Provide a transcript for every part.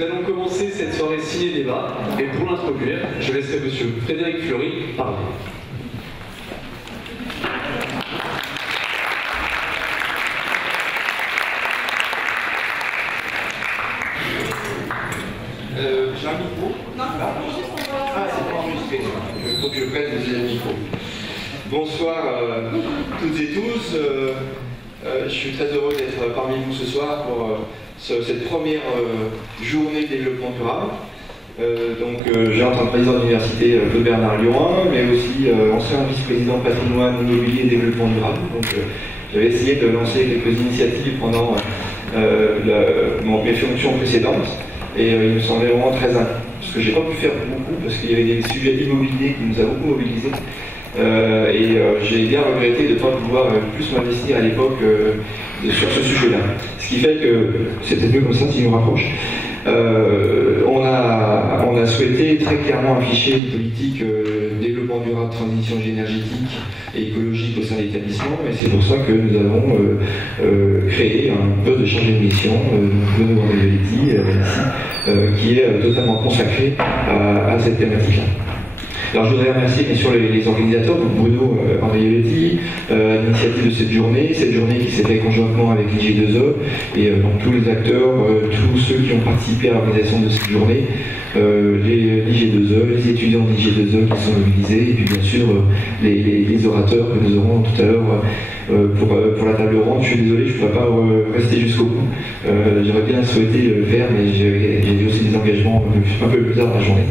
Nous allons commencer cette soirée ciné-débat, et pour l'introduire, je laisserai monsieur Frédéric Fleury parler. J'ai un micro? Non, c'est pas enregistré. Il faut que je prenne le deuxième micro. Bonsoir toutes et tous. Je suis très heureux d'être parmi vous ce soir pour cette première journée de développement durable. J'ai en tant que président de l'université Claude Bernard Lyon, mais aussi ancien vice-président patrimoine, immobilier et développement durable. J'avais essayé de lancer quelques initiatives pendant mes fonctions précédentes. Et il me semblait vraiment très important, parce que j'ai pas pu faire beaucoup, parce qu'il y avait des sujets immobiliers qui nous a beaucoup mobilisés. J'ai bien regretté de ne pas pouvoir plus m'investir à l'époque sur ce sujet-là. Ce qui fait que, c'était mieux comme ça si je me rapproche, on a souhaité très clairement afficher une politique développement durable, transition énergétique et écologique au sein de l'établissement, et c'est pour ça que nous avons créé un poste de chargé de mission, Bruno Andreoletti, qui est totalement consacré à cette thématique-là. Alors je voudrais remercier bien sûr les organisateurs, donc Bruno Andreoletti, à l'initiative de cette journée qui s'est faite conjointement avec l'IG2E, et donc tous les acteurs, tous ceux qui ont participé à l'organisation de cette journée, l'IG2E, les étudiants de l'IG2E qui sont mobilisés, et puis bien sûr les orateurs que nous aurons tout à l'heure pour la table ronde. Je suis désolé, je ne pourrais pas rester jusqu'au bout. J'aurais bien souhaité le faire, mais j'ai aussi des engagements un peu plus tard dans la journée.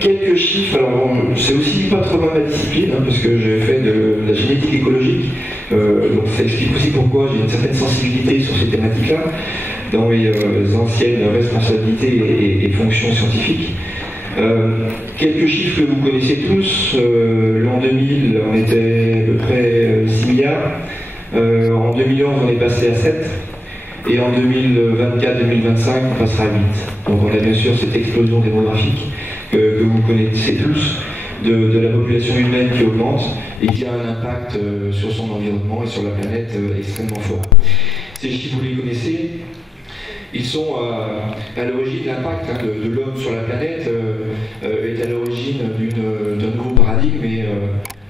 Quelques chiffres, alors c'est aussi pas trop mal ma discipline, parce que j'ai fait de la génétique écologique, donc ça explique aussi pourquoi j'ai une certaine sensibilité sur ces thématiques-là, dans mes anciennes responsabilités et fonctions scientifiques. Quelques chiffres que vous connaissez tous, l'an 2000 on était à peu près 6 milliards, en 2011 on est passé à 7, et en 2024-2025 on passera à 8. Donc on a bien sûr cette explosion démographique que vous connaissez tous, de la population humaine qui augmente et qui a un impact sur son environnement et sur la planète extrêmement fort. Ces chiffres, vous les connaissez, ils sont à l'origine, l'impact de l'homme sur la planète est à l'origine d'un nouveau paradigme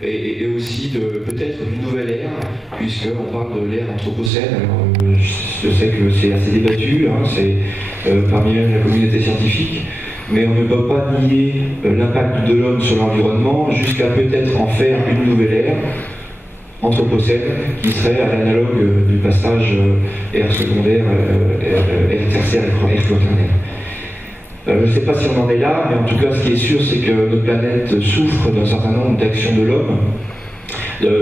et aussi peut-être d'une nouvelle ère, puisqu'on parle de l'ère anthropocène. Alors, je sais que c'est assez débattu, c'est parmi la communauté scientifique, mais on ne peut pas nier l'impact de l'homme sur l'environnement jusqu'à peut-être en faire une nouvelle ère anthropocène qui serait à l'analogue du passage ère secondaire, ère tertiaire, ère quaternaire. Je ne sais pas si on en est là, mais en tout cas ce qui est sûr c'est que notre planète souffre d'un certain nombre d'actions de l'homme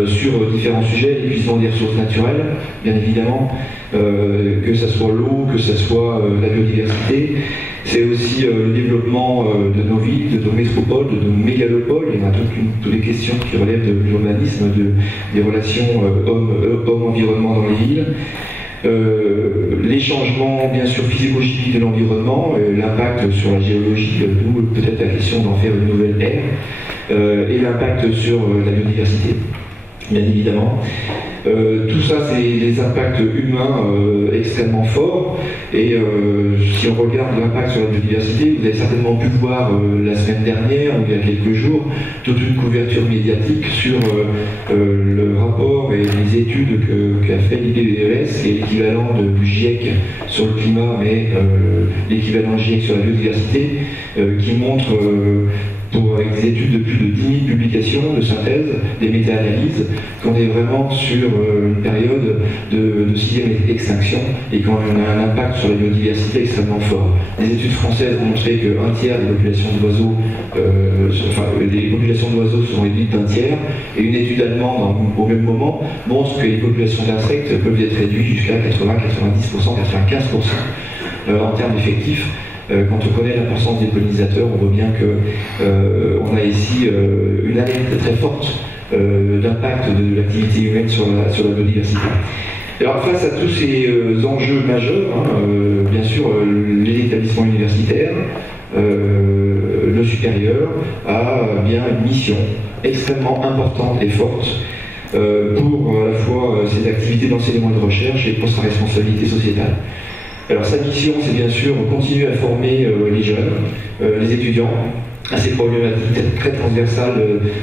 sur différents sujets, l'épuisement des ressources naturelles, bien évidemment, que ce soit l'eau, que ce soit la biodiversité. C'est aussi le développement de nos villes, de nos métropoles, de nos mégalopoles. Il y a toutes les questions qui relèvent de l'urbanisme, des relations homme-environnement dans les villes. Les changements bien sûr physico-chimiques de l'environnement, l'impact sur la géologie, d'où peut-être la question d'en faire une nouvelle ère, et l'impact sur la biodiversité, bien évidemment. Tout ça, c'est des impacts humains extrêmement forts, et si on regarde l'impact sur la biodiversité, vous avez certainement pu voir la semaine dernière, ou il y a quelques jours, toute une couverture médiatique sur le rapport et les études qu'a fait l'IPBES, qui est l'équivalent du GIEC sur le climat, mais l'équivalent GIEC sur la biodiversité, qui montre avec des études de plus de 10 000 publications de synthèse, des méta-analyses, qu'on est vraiment sur une période de 6e extinction et qu'on a un impact sur la biodiversité extrêmement fort. Les études françaises ont montré qu'un tiers des populations d'oiseaux, les populations d'oiseaux se sont réduites d'un tiers, et une étude allemande au même moment montre que les populations d'insectes peuvent être réduites jusqu'à 80, 90%, 95% en termes effectifs. Quand on connaît l'importance des pollinisateurs, on voit bien qu'on a ici une alerte très forte d'impact de l'activité humaine sur la biodiversité. Alors face à tous ces enjeux majeurs, bien sûr les établissements universitaires, le supérieur a bien une mission extrêmement importante et forte pour à la fois ses activités d'enseignement et de recherche et pour sa responsabilité sociétale. Alors sa mission, c'est bien sûr continuer à former les jeunes, les étudiants, à ces problématiques très transversales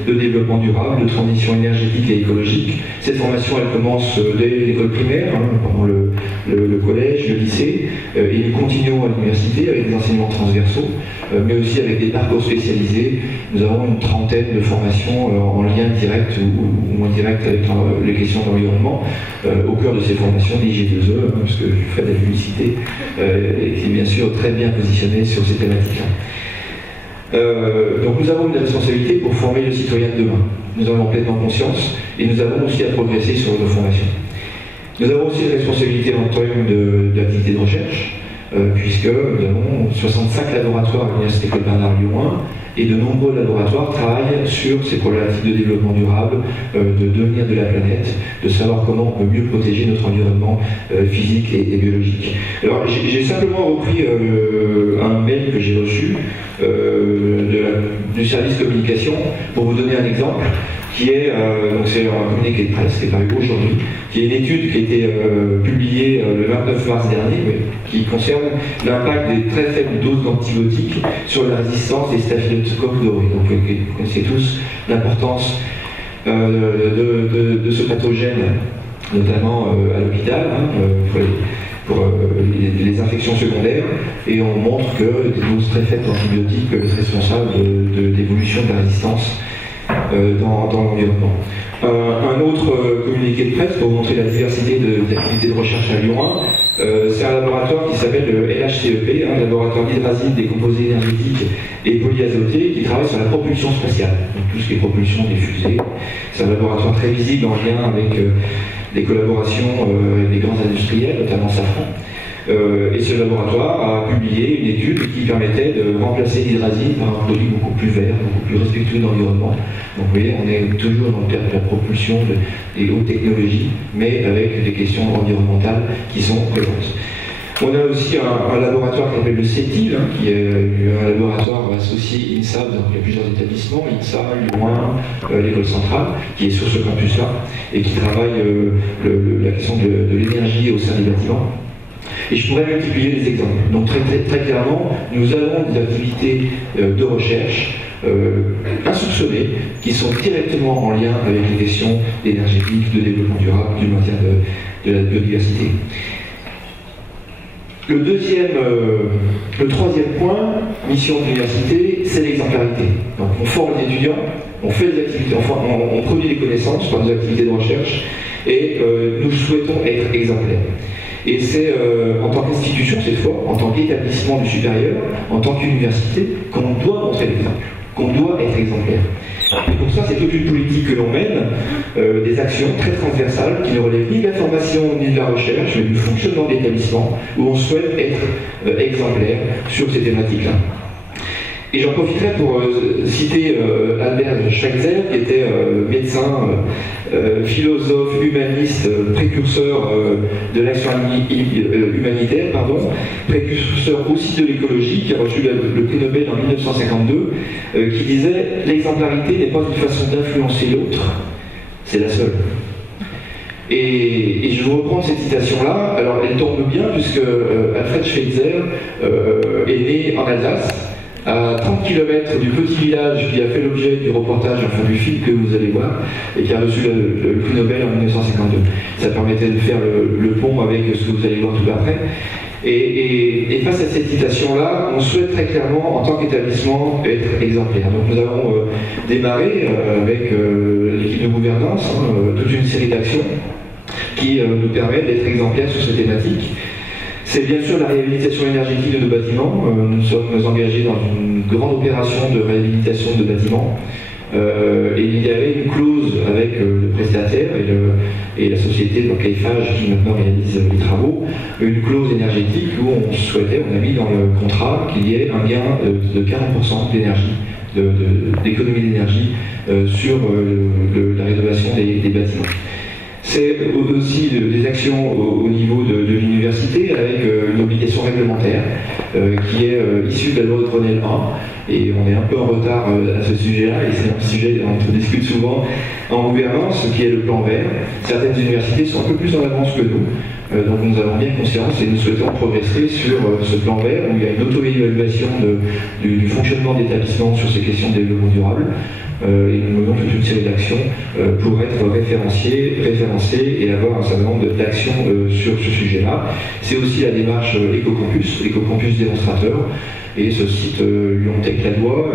de développement durable, de transition énergétique et écologique. Cette formation, elle commence dès l'école primaire, pendant le collège, le lycée, et nous continuons à l'université avec des enseignements transversaux, mais aussi avec des parcours spécialisés. Nous avons une trentaine de formations en lien direct ou moins direct avec les questions d'environnement, au cœur de ces formations d'IG2E, parce que je fais de la publicité, et qui est bien sûr très bien positionné sur ces thématiques-là. Donc nous avons une responsabilité pour former le citoyen de demain. Nous en avons pleinement conscience et nous avons aussi à progresser sur nos formations. Nous avons aussi une responsabilité en termes d'activité de recherche, puisque nous avons 65 laboratoires à l'Université École Bernard Lyon 1 et de nombreux laboratoires travaillent sur ces problématiques de développement durable, de devenir de la planète, de savoir comment on peut mieux protéger notre environnement physique et biologique. Alors j'ai simplement repris un mail que j'ai reçu du service communication pour vous donner un exemple qui est, donc c'est un communiqué de presse qui est paru aujourd'hui, qui est une étude qui a été publiée le 29 mars dernier, qui concerne l'impact des très faibles doses d'antibiotiques sur la résistance des staphylocoques dorés. Donc vous connaissez tous l'importance de ce pathogène, notamment à l'hôpital, pour les infections secondaires, et on montre que des doses très faibles d'antibiotiques peuvent être responsables de l'évolution de la résistance dans l'environnement. Un autre communiqué de presse pour montrer la diversité d'activités de recherche à Lyon 1, c'est un laboratoire qui s'appelle le LHCEP, laboratoire d'hydrazine des composés énergétiques et polyazotés, qui travaille sur la propulsion spatiale, donc tout ce qui est propulsion des fusées. C'est un laboratoire très visible en lien avec des collaborations avec des grands industriels, notamment Safran. Et ce laboratoire a publié une étude qui permettait de remplacer l'hydrazine par un produit beaucoup plus vert, beaucoup plus respectueux de l'environnement. Donc vous voyez, on est toujours dans le cadre de la propulsion des hautes technologies, mais avec des questions environnementales qui sont présentes. On a aussi un laboratoire qui s'appelle le CETIL, qui est un laboratoire associé INSA, donc il y a plusieurs établissements, INSA, Lyon 1, l'école centrale, qui est sur ce campus-là, et qui travaille la question de l'énergie au sein des bâtiments. Et je pourrais multiplier des exemples. Donc très clairement, nous avons des activités de recherche insoupçonnées qui sont directement en lien avec les questions énergétiques, de développement durable, du maintien de la biodiversité. Le troisième point, mission de l'université, c'est l'exemplarité. Donc on forme les étudiants, on fait des activités, on produit des connaissances par des activités de recherche, et nous souhaitons être exemplaires. Et c'est en tant qu'institution, cette fois, en tant qu'établissement du supérieur, en tant qu'université, qu'on doit montrer l'exemple, qu'on doit être exemplaire. Et pour ça, c'est toute une politique que l'on mène, des actions très transversales qui ne relèvent ni de la formation ni de la recherche, mais du fonctionnement de l'établissement, où on souhaite être exemplaire sur ces thématiques-là. Et j'en profiterai pour citer Albert Schweitzer, qui était médecin, philosophe, humaniste, précurseur de l'action humanitaire, précurseur aussi de l'écologie, qui a reçu le prix Nobel en 1952, qui disait « L'exemplarité n'est pas une façon d'influencer l'autre, c'est la seule ». Et je vais reprendre cette citation-là. Alors elle tombe bien, puisque Alfred Schweitzer est né en Alsace, à 30 km du petit village qui a fait l'objet du reportage, enfin du film que vous allez voir, et qui a reçu le prix Nobel en 1952. Ça permettait de faire le pont avec ce que vous allez voir tout après. Et face à cette citation-là, on souhaite très clairement, en tant qu'établissement, être exemplaire. Donc nous avons démarré avec l'équipe de gouvernance toute une série d'actions qui nous permettent d'être exemplaires sur ces thématiques. C'est bien sûr la réhabilitation énergétique de nos bâtiments. Nous sommes engagés dans une grande opération de réhabilitation de bâtiments. Et il y avait une clause avec le prestataire et la société, donc Eiffage, qui maintenant réalise les travaux, une clause énergétique où on souhaitait, on a mis dans le contrat qu'il y ait un gain de 40% d'énergie, d'économie d'énergie sur la rénovation des bâtiments. C'est aussi des actions au niveau de l'université avec une obligation réglementaire qui est issue de la loi de Grenelle 1, et on est un peu en retard à ce sujet-là, et c'est un sujet dont on discute souvent en gouvernance, qui est le plan vert. Certaines universités sont un peu plus en avance que nous. Donc nous avons bien conscience et nous souhaitons progresser sur ce plan vert où il y a une auto-évaluation du fonctionnement d'établissement sur ces questions de développement durable. Et nous menons toute une série d'actions pour être référencés et avoir un certain nombre d'actions sur ce sujet-là. C'est aussi la démarche Ecocampus démonstrateur. Et ce site Lyon-Tech-Ladois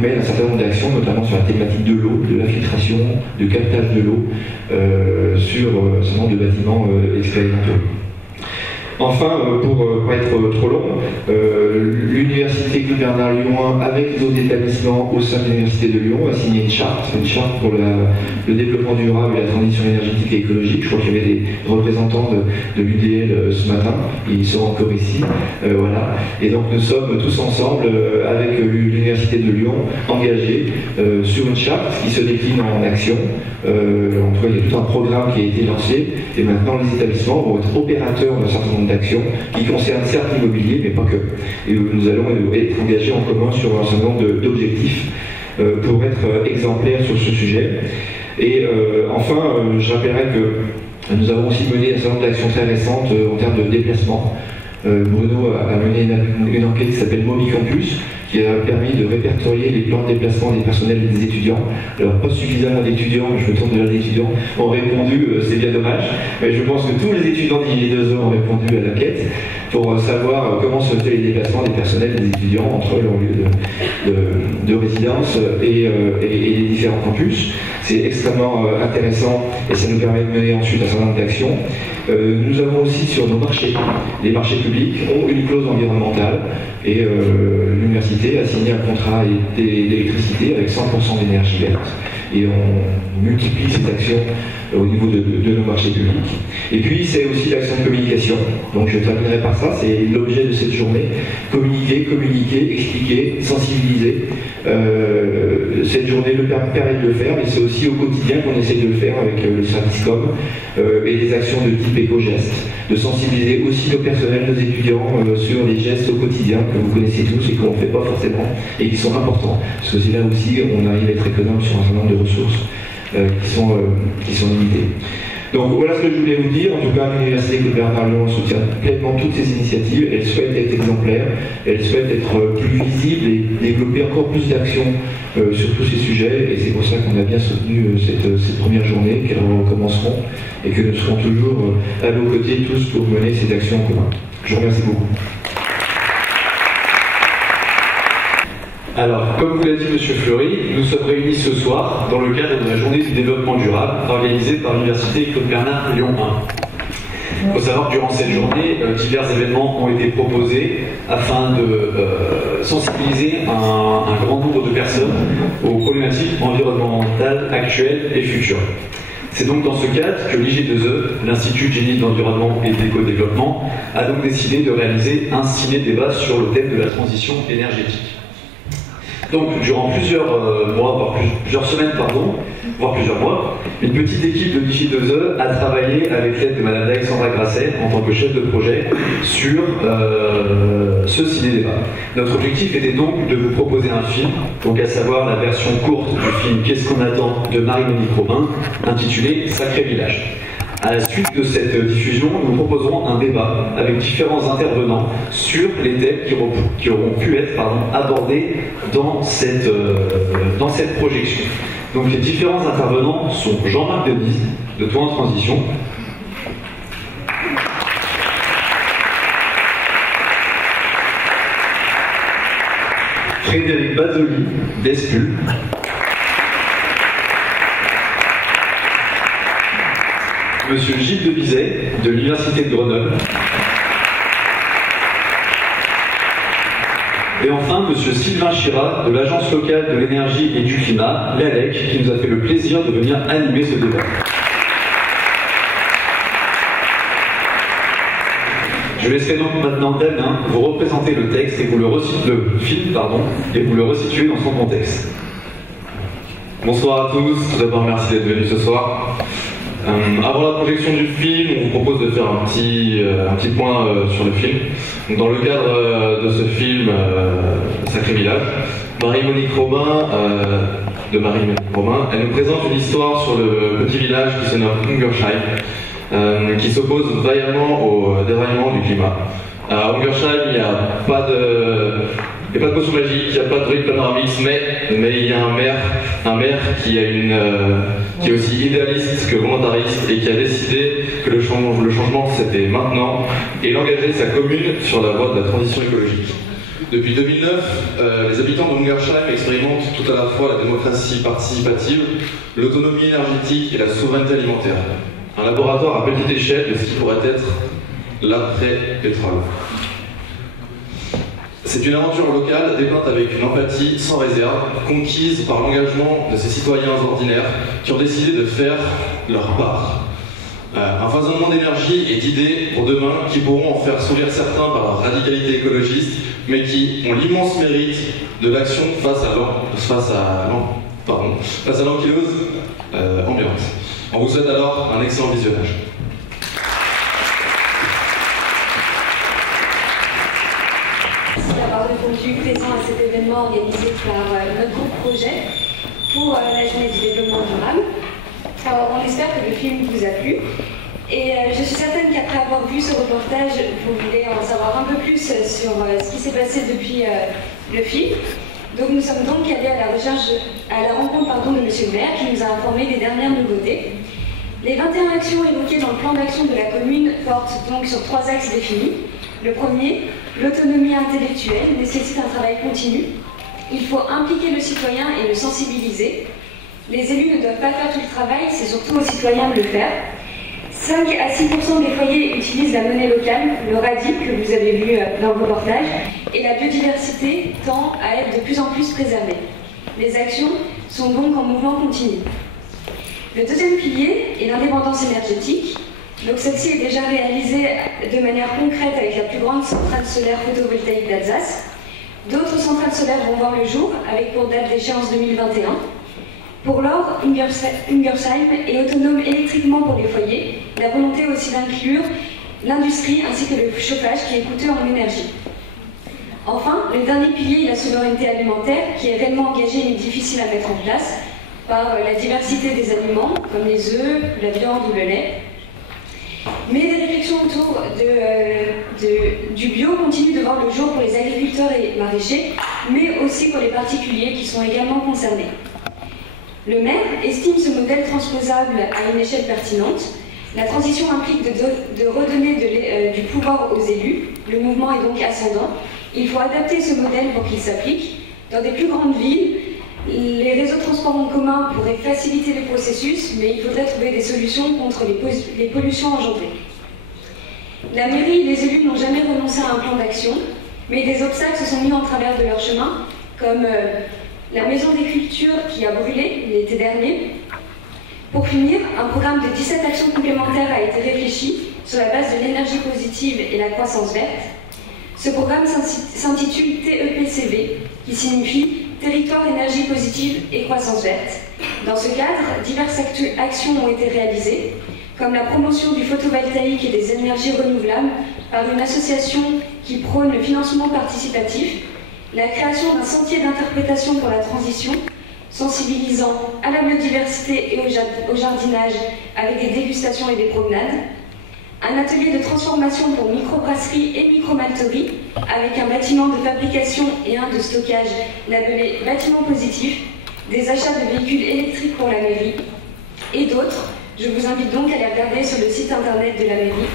mène un certain nombre d'actions, notamment sur la thématique de l'eau, de l'infiltration, de captage de l'eau, sur un certain nombre de bâtiments expérimentaux. Enfin, pour pas être trop long, l'Université Claude Bernard Lyon 1, avec d'autres établissements au sein de l'Université de Lyon, a signé une charte pour le développement durable et la transition énergétique et écologique. Je crois qu'il y avait des représentants de l'UDL ce matin, ils sont encore ici. Voilà. Et donc nous sommes tous ensemble, avec l'Université de Lyon, engagés sur une charte qui se décline en action. En tout cas, il y a tout un programme qui a été lancé, et maintenant les établissements vont être opérateurs d'un certain nombre d'actions qui concernent certes l'immobilier, mais pas que. Et nous allons être engagés en commun sur un certain nombre d'objectifs pour être exemplaires sur ce sujet. Et enfin, je rappellerai que nous avons aussi mené un certain nombre d'actions très récentes en termes de déplacement. Bruno a mené une enquête qui s'appelle Mobicampus, qui a permis de répertorier les plans de déplacement des personnels et des étudiants. Alors, pas suffisamment d'étudiants, je me tourne vers les étudiants, ont répondu, c'est bien dommage, mais je pense que tous les étudiants d'IG2E ont répondu à l'enquête pour savoir comment se faisaient les déplacements des personnels et des étudiants entre leur lieu de résidence et les différents campus. C'est extrêmement intéressant et ça nous permet de mener ensuite un certain nombre d'actions. Nous avons aussi sur nos marchés, les marchés publics ont une clause environnementale et l'université a signé un contrat d'électricité avec 100% d'énergie verte et on multiplie ces actions au niveau de nos marchés publics. Et puis c'est aussi l'action de communication, donc je terminerai par ça, c'est l'objet de cette journée, communiquer, expliquer, sensibiliser. Cette journée le permet de le faire, mais c'est aussi au quotidien qu'on essaie de le faire avec le service com et des actions de type éco-gestes, de sensibiliser aussi nos personnels, nos étudiants sur les gestes au quotidien que vous connaissez tous et qu'on ne fait pas forcément et qui sont importants, parce que c'est là aussi on arrive à être économe sur un certain nombre de ressources qui sont limitées. Donc voilà ce que je voulais vous dire. En tout cas, l'Université Claude Bernard Lyon soutient pleinement toutes ces initiatives. Elle souhaite être exemplaire, elle souhaite être plus visible et développer encore plus d'actions sur tous ces sujets. Et c'est pour ça qu'on a bien soutenu cette première journée, qu'elles recommenceront et que nous serons toujours à vos côtés tous pour mener ces actions en commun. Je vous remercie beaucoup. Alors, comme vous l'a dit M. Fleury, nous sommes réunis ce soir dans le cadre de la journée du développement durable organisée par l'Université Claude Bernard Lyon 1. Il faut savoir que durant cette journée, divers événements ont été proposés afin de sensibiliser un grand nombre de personnes aux problématiques environnementales actuelles et futures. C'est donc dans ce cadre que l'IG2E, l'Institut de génie de l'environnement et de l'éco-développement, a donc décidé de réaliser un ciné-débat sur le thème de la transition énergétique. Donc, durant plusieurs mois, voire plusieurs semaines, voire plusieurs mois, une petite équipe de l'IG2E a travaillé avec l'aide de Mme Alexandra Grasset en tant que chef de projet sur ce ciné-débat. Notre objectif était donc de vous proposer un film, donc à savoir la version courte du film Qu'est-ce qu'on attend de Marie-Monique Robin, intitulé Sacré village. À la suite de cette diffusion, nous proposerons un débat avec différents intervenants sur les thèmes qui auront pu être abordés dans cette projection. Donc les différents intervenants sont Jean-Marc Denise, de Toi en Transition, Frédéric Bazoli, d'Espul, Monsieur Gilles de Bizet, de l'Université de Grenoble. Et enfin, Monsieur Sylvain Chirat, de l'Agence locale de l'énergie et du climat, l'ALEC, qui nous a fait le plaisir de venir animer ce débat. Je laisserai donc maintenant Damien vous représenter le texte et vous le film, et vous le resituer dans son contexte. Bonsoir à tous, tout d'abord merci d'être venus ce soir. Avant la projection du film, on vous propose de faire un petit point sur le film. Donc, dans le cadre de ce film, Sacré village, Marie-Monique Robin, elle nous présente une histoire sur le petit village qui se nomme Ungersheim, qui s'oppose vaillamment au déraillement du climat. À Ungersheim, il n'y a pas de potion magique, il n'y a pas de druide panoramix, mais il y a un maire qui est aussi idéaliste que volontariste et qui a décidé que le changement c'était maintenant et il a engagé sa commune sur la voie de la transition écologique. Depuis 2009, les habitants de Ungersheim expérimentent tout à la fois la démocratie participative, l'autonomie énergétique et la souveraineté alimentaire. Un laboratoire à petite échelle de ce qui pourrait être l'après-pétrole. C'est une aventure locale dépeinte avec une empathie sans réserve, conquise par l'engagement de ces citoyens ordinaires qui ont décidé de faire leur part. Un foisonnement d'énergie et d'idées pour demain qui pourront en faire sourire certains par leur radicalité écologiste, mais qui ont l'immense mérite de l'action face à l'ankylose ambiante. On vous souhaite alors un excellent visionnage. D'avoir répondu présent à cet événement organisé par notre groupe projet pour la journée du développement durable. Alors on espère que le film vous a plu et je suis certaine qu'après avoir vu ce reportage, vous voulez en savoir un peu plus sur ce qui s'est passé depuis le film. Donc nous sommes donc allés à la rencontre de Monsieur le maire qui nous a informé des dernières nouveautés. Les 21 actions évoquées dans le plan d'action de la commune portent donc sur 3 axes définis. Le premier, l'autonomie intellectuelle nécessite un travail continu. Il faut impliquer le citoyen et le sensibiliser. Les élus ne doivent pas faire tout le travail, c'est surtout aux citoyens de le faire. 5 à 6% des foyers utilisent la monnaie locale, le radis que vous avez vu dans le reportage, et la biodiversité tend à être de plus en plus préservée. Les actions sont donc en mouvement continu. Le deuxième pilier est l'indépendance énergétique. Donc celle-ci est déjà réalisée de manière concrète avec la plus grande centrale solaire photovoltaïque d'Alsace. D'autres centrales solaires vont voir le jour, avec pour date d'échéance 2021. Pour l'or, Ungersheim est autonome électriquement pour les foyers. La volonté aussi d'inclure l'industrie ainsi que le chauffage qui est coûteux en énergie. Enfin, le dernier pilier est la souveraineté alimentaire qui est réellement engagée mais difficile à mettre en place par la diversité des aliments comme les œufs, la viande ou le lait. Mais des réflexions autour du bio continuent de voir le jour pour les agriculteurs et maraîchers, mais aussi pour les particuliers qui sont également concernés. Le maire estime ce modèle transposable à une échelle pertinente. La transition implique de redonner du pouvoir aux élus. Le mouvement est donc ascendant. Il faut adapter ce modèle pour qu'il s'applique. Dans des plus grandes villes, les réseaux de transport en commun pourraient faciliter les processus, mais il faudrait trouver des solutions contre les pollutions engendrées. La mairie et les élus n'ont jamais renoncé à un plan d'action, mais des obstacles se sont mis en travers de leur chemin, comme la maison des cultures qui a brûlé l'été dernier. Pour finir, un programme de 17 actions complémentaires a été réfléchi sur la base de l'énergie positive et la croissance verte. Ce programme s'intitule TEPCV, qui signifie Territoire, énergie positive et croissance verte. Dans ce cadre, diverses actions ont été réalisées, comme la promotion du photovoltaïque et des énergies renouvelables par une association qui prône le financement participatif, la création d'un sentier d'interprétation pour la transition, sensibilisant à la biodiversité et au jardinage avec des dégustations et des promenades, un atelier de transformation pour microbrasserie et micromalterie avec un bâtiment de fabrication et un de stockage labellé bâtiment positif, des achats de véhicules électriques pour la mairie et d'autres. Je vous invite donc à les regarder sur le site internet de la mairie.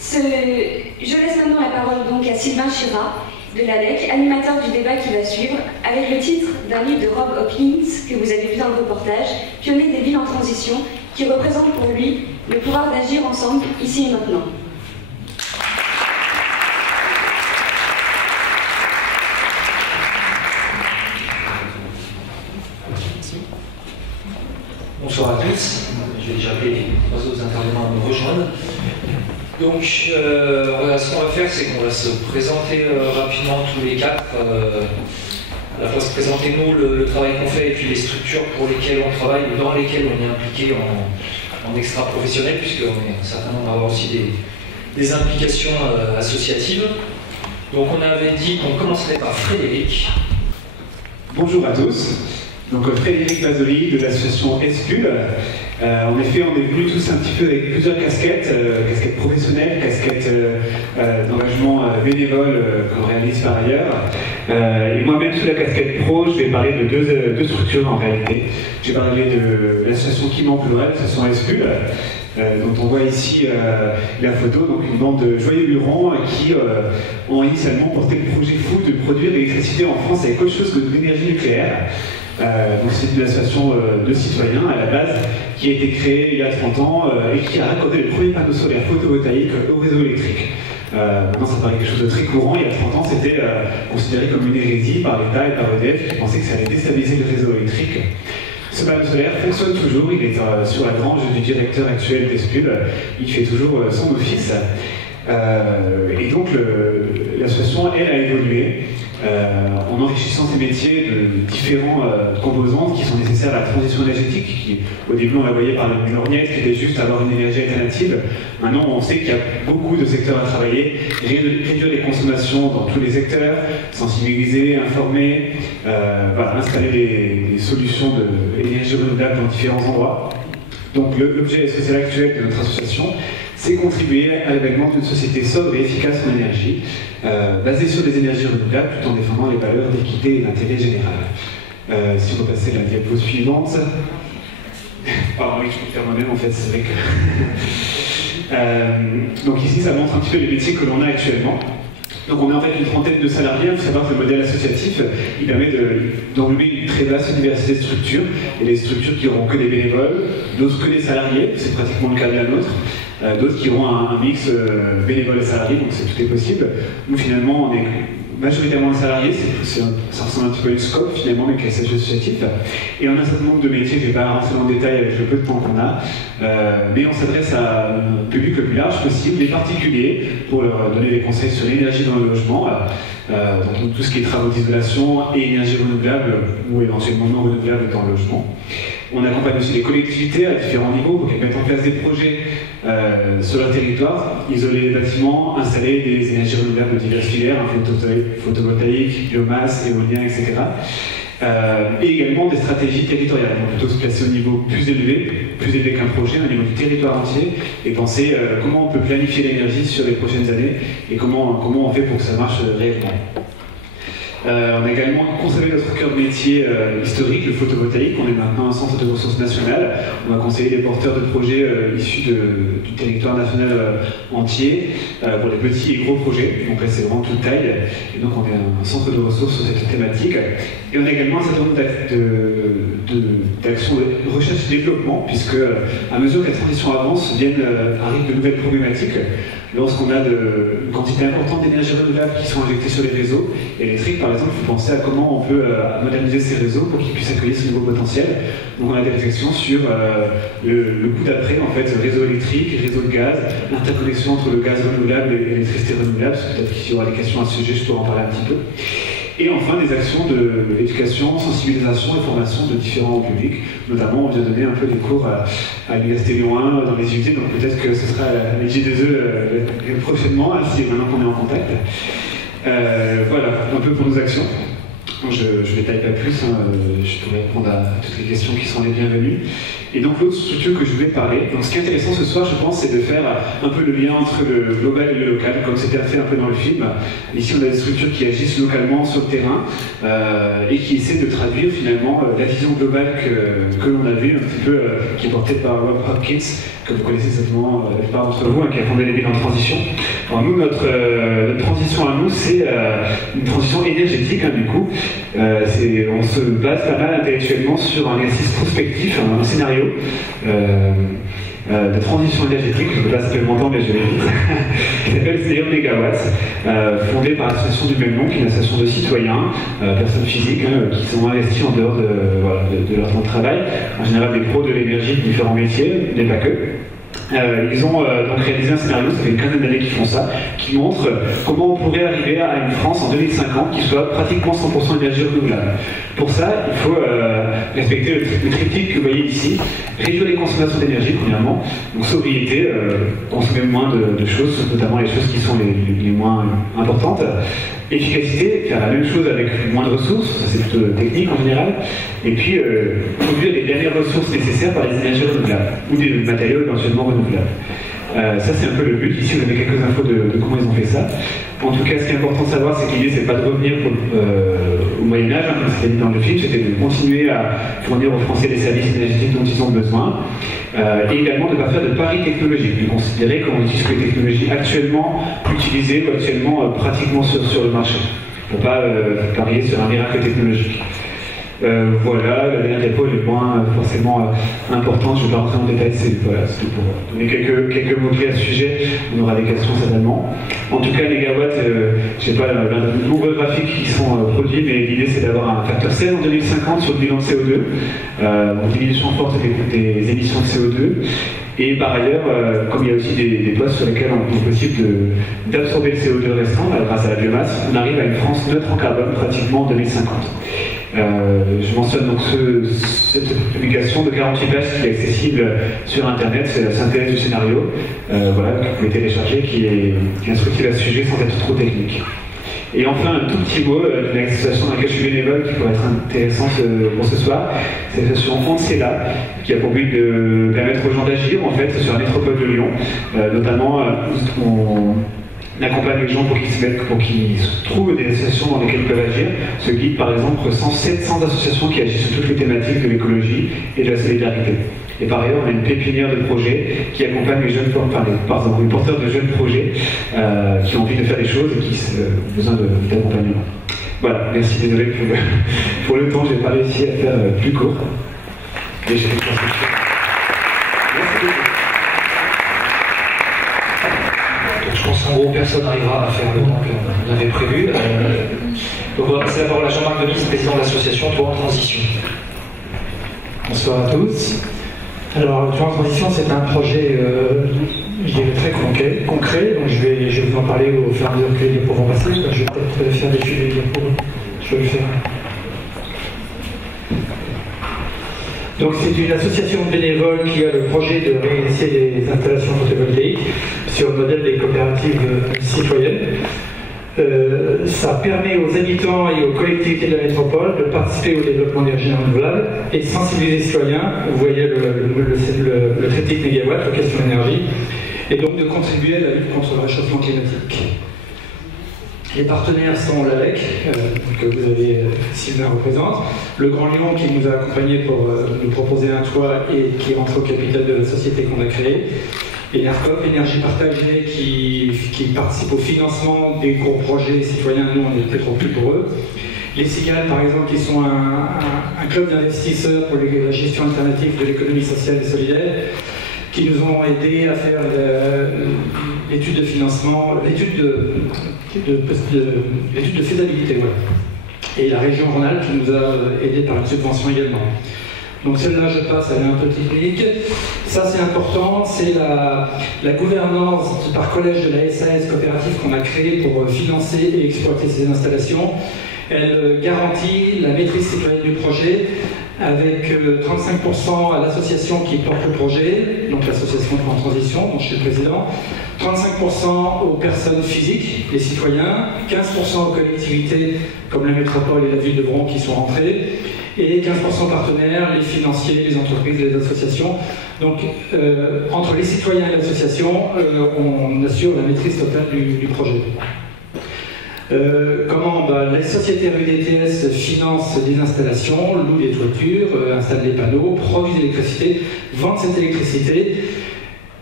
Je laisse maintenant la parole donc à Sylvain Chirat de l'ALEC, animateur du débat qui va suivre, avec le titre d'un livre de Rob Hopkins que vous avez vu dans le reportage, Pionnier des villes en transition, qui représente pour lui le pouvoir d'agir ensemble, ici et maintenant. Bonsoir à tous. Je vais déjà appeler les 3 autres intervenants à nous rejoindre. Donc, ce qu'on va faire, c'est qu'on va se présenter rapidement tous les 4. À la fois se présenter nous, le travail qu'on fait et puis les structures pour lesquelles on travaille ou dans lesquelles on est impliqué en extra-professionnel, puisqu'on est certainement va avoir aussi des implications associatives. Donc on avait dit qu'on commencerait par Frédéric. Bonjour à tous. Donc Frédéric Bazery de l'association ESCUL. En effet, on est venus tous un petit peu avec plusieurs casquettes, casquettes professionnelles, casquettes d'engagement bénévole qu'on réalise par ailleurs. Et moi-même, sous la casquette pro, je vais parler de deux structures en réalité. Je vais parler de l'association qui m'emploie, l'association SPUL, dont on voit ici la photo, donc une bande de joyeux lurons qui ont initialement porté le projet fou de produire de l'électricité en France avec autre chose que de l'énergie nucléaire. Donc c'est une association de citoyens à la base qui a été créée il y a 30 ans et qui a raccordé les premiers panneaux solaires photovoltaïques au réseau électrique. Maintenant ça paraît quelque chose de très courant, il y a 30 ans c'était considéré comme une hérésie par l'État et par EDF qui pensaient que ça allait déstabiliser le réseau électrique. Ce panneau solaire fonctionne toujours, il est sur la grange du directeur actuel d'ESPUL, il fait toujours son office. Et donc l'association, elle, a évolué en enrichissant ses métiers de différents composantes qui sont nécessaires à la transition énergétique, qui au début on la voyait par une lorgnette, qui était juste avoir une énergie alternative. Maintenant on sait qu'il y a beaucoup de secteurs à travailler, réduire les consommations dans tous les secteurs, sensibiliser, informer, voilà, installer des solutions d'énergie renouvelable dans différents endroits. Donc l'objet social actuel de notre association, c'est contribuer à l'avènement d'une société sobre et efficace en énergie, basée sur des énergies renouvelables tout en défendant les valeurs d'équité et d'intérêt général. Si on peut passer la diapo suivante. Pardon, oui, je peux faire moi-même en fait, c'est vrai que... donc ici, ça montre un petit peu les métiers que l'on a actuellement. Donc on est en fait une trentaine de salariés. Il faut savoir que le modèle associatif, il permet d'englober une très vaste diversité de structures. Il y a des structures qui n'auront que des bénévoles, d'autres que des salariés, c'est pratiquement le cas de la nôtre. D'autres qui auront un mix bénévole et salarié, donc tout est possible. Nous finalement, on est majoritairement salariés, ça ressemble un petit peu à une scope finalement, mais avec SHE associatif. Et on a un certain nombre de métiers, je ne vais pas rentrer dans le détail avec le peu de temps qu'on a, mais on s'adresse à un public le plus large possible, des particuliers, pour leur donner des conseils sur l'énergie dans le logement, donc tout ce qui est travaux d'isolation et énergie renouvelable, ou éventuellement non renouvelable dans le logement. On accompagne aussi les collectivités à différents niveaux pour qu'elles mettent en place des projets sur leur territoire, isoler les bâtiments, installer des énergies renouvelables de diverses filières, photovoltaïque, biomasse, éolien, etc. Et également des stratégies territoriales, donc plutôt se placer au niveau plus élevé qu'un projet, au niveau du territoire entier, et penser comment on peut planifier l'énergie sur les prochaines années et comment on fait pour que ça marche réellement. On a également conservé notre cœur de métier historique, le photovoltaïque. On est maintenant un centre de ressources nationales. On va conseiller les porteurs de projets issus du territoire national entier pour les petits et gros projets. Donc là, c'est vraiment toute taille. Et donc, on est un centre de ressources sur cette thématique. Et on a également un certain nombre d'actions de recherche et développement, puisque à mesure que la transition avance, arrivent de nouvelles problématiques. Lorsqu'on a une quantité importante d'énergie renouvelable qui sont injectées sur les réseaux électriques, par exemple, il faut penser à comment on peut moderniser ces réseaux pour qu'ils puissent accueillir ce nouveau potentiel. Donc on a des réflexions sur le coup d'après, en fait, le réseau électrique, le réseau de gaz, l'interconnexion entre le gaz renouvelable et l'électricité renouvelable. Peut-être qu'il y aura des questions à ce sujet, je pourrais en parler un petit peu. Et enfin, des actions d'éducation, sensibilisation et formation de différents publics. Notamment, on vient donner un peu des cours à l'Université Lyon 1 dans les UT, donc peut-être que ce sera à la J2E prochainement, si maintenant qu'on est en contact. Voilà, un peu pour nos actions. Donc je ne détaille pas plus, je pourrais répondre à toutes les questions qui sont les bienvenues. Et donc l'autre structure que je voulais parler, donc ce qui est intéressant ce soir, je pense, c'est de faire un peu le lien entre le global et le local, comme c'était fait un peu dans le film. Ici, on a des structures qui agissent localement sur le terrain et qui essaient de traduire finalement la vision globale que l'on a vue, un petit peu, qui est portée par Rob Hopkins, que vous connaissez certainement la plupart d'entre vous, qui a fondé les villes en transition. Alors nous, notre transition à nous, c'est une transition énergétique, du coup. On se base pas mal intellectuellement sur un exercice prospectif, un scénario de transition énergétique, je ne peux pas s'appeler mon temps, mais je vais vite, qui s'appelle Zero Megawatts, fondée par l'association du même nom, qui est une association de citoyens, personnes physiques, qui sont investis en dehors de leur temps de travail, en général des pros de l'énergie de différents métiers, mais pas que. Ils ont donc réalisé un scénario, ça fait une quinzaine d'années qu'ils font ça, qui montre comment on pourrait arriver à une France en 2050 qui soit pratiquement 100% énergie renouvelable. Pour ça, il faut respecter le triptyque que vous voyez ici. Réduire les consommations d'énergie, premièrement. Donc sobriété, consommer moins de choses, notamment les choses qui sont les moins importantes. Efficacité, faire la même chose avec moins de ressources, ça c'est plutôt technique en général. Et puis, produire les dernières ressources nécessaires par les énergies renouvelables, ou des matériaux éventuellement renouvelables. Ça c'est un peu le but. Ici vous avez quelques infos de comment ils ont fait ça. En tout cas, ce qui est important de savoir, c'est que l'idée c'est pas de revenir au Moyen-Âge, hein, comme c'était dit dans le film, c'était de continuer à fournir aux Français les services énergétiques dont ils ont besoin, et également de ne pas faire de paris technologiques, de considérer qu'on utilise que les technologies actuellement utilisées ou actuellement pratiquement sur le marché, pour ne pas parier sur un miracle technologique. Voilà, la dernière dépôt est moins forcément importante, je ne vais pas rentrer en détail, c'était pour donner quelques mots-clés à ce sujet, on aura des questions certainement. En tout cas, les gigawatts, je ne sais pas, de nombreux graphiques qui sont produits, mais l'idée c'est d'avoir un facteur 16 en 2050 sur le bilan de CO2, donc diminution forte des émissions de CO2. Et par ailleurs, comme il y a aussi des postes sur lesquels il est possible d'absorber le CO2 restant grâce à la biomasse, on arrive à une France neutre en carbone pratiquement en 2050. Je mentionne donc cette publication de 48 pages qui est accessible sur Internet, c'est la synthèse du scénario, voilà, que vous pouvez télécharger, qui est instructive à ce sujet sans être trop technique. Et enfin, un tout petit mot d'une association dans laquelle je suis bénévole qui pourrait être intéressante pour ce soir, c'est l'association Ancela, qui a pour but de permettre aux gens d'agir en fait sur la métropole de Lyon, notamment on accompagne les gens pour qu'ils trouvent des associations dans lesquelles ils peuvent agir. Ce guide, par exemple, recense 700 associations qui agissent sur toutes les thématiques de l'écologie et de la solidarité. Et par ailleurs, on a une pépinière de projets qui accompagne les jeunes, les porteurs de jeunes projets qui ont envie de faire des choses et qui ont besoin d'accompagnement. Voilà, merci, désolé pour le temps, je n'ai pas réussi à faire plus court. Et j'ai fait Je pense qu'en gros, personne n'arrivera à faire le temps qu'on avait prévu. Donc on va passer la parole à Jean-Marc Denis, président de l'association Tour en Transition. Bonsoir à tous. Alors, Tour en Transition, c'est un projet, je dirais, très concret. Donc je vais vous en parler au fur et à mesure que les diapos vont passer. Je vais peut-être faire défiler les diapos. Je vais le faire. Donc c'est une association de bénévoles qui a le projet de réinitier des installations photovoltaïques sur le modèle des coopératives citoyennes. Ça permet aux habitants et aux collectivités de la métropole de participer au développement d'énergie renouvelable et de sensibiliser les citoyens, vous voyez le triptyque mégawatt aux questions d'énergie, et donc de contribuer à la lutte contre le réchauffement climatique. Les partenaires sont l'ALEC, que vous avez, Sylvain représente, le Grand Lyon qui nous a accompagnés pour nous proposer un toit et qui rentre au capital de la société qu'on a créée, et NERCOP, Énergie Partagée, qui participe au financement des gros projets citoyens, nous on est peut-être plus pour eux. Les Cigales, par exemple, qui sont un club d'investisseurs pour la gestion alternative de l'économie sociale et solidaire, qui nous ont aidés à faire l'étude de financement, l'étude de faisabilité. Voilà. Et la région Rhône-Alpes qui nous a aidés par une subvention également. Donc celle-là, je passe, elle est un peu technique. Ça, c'est important, c'est la gouvernance par collège de la SAS coopérative qu'on a créée pour financer et exploiter ces installations. Elle garantit la maîtrise citoyenne du projet avec 35% à l'association qui porte le projet, donc l'association Tour en Transition, dont je suis le président, 35% aux personnes physiques, les citoyens, 15% aux collectivités comme la métropole et la ville de Bron qui sont rentrées, et 15% partenaires, les financiers, les entreprises, les associations. Donc, entre les citoyens et l'association, on assure la maîtrise totale du projet. Comment les sociétés RUDTS financent des installations, louent des toitures, installent des panneaux, produisent l'électricité, vendent cette électricité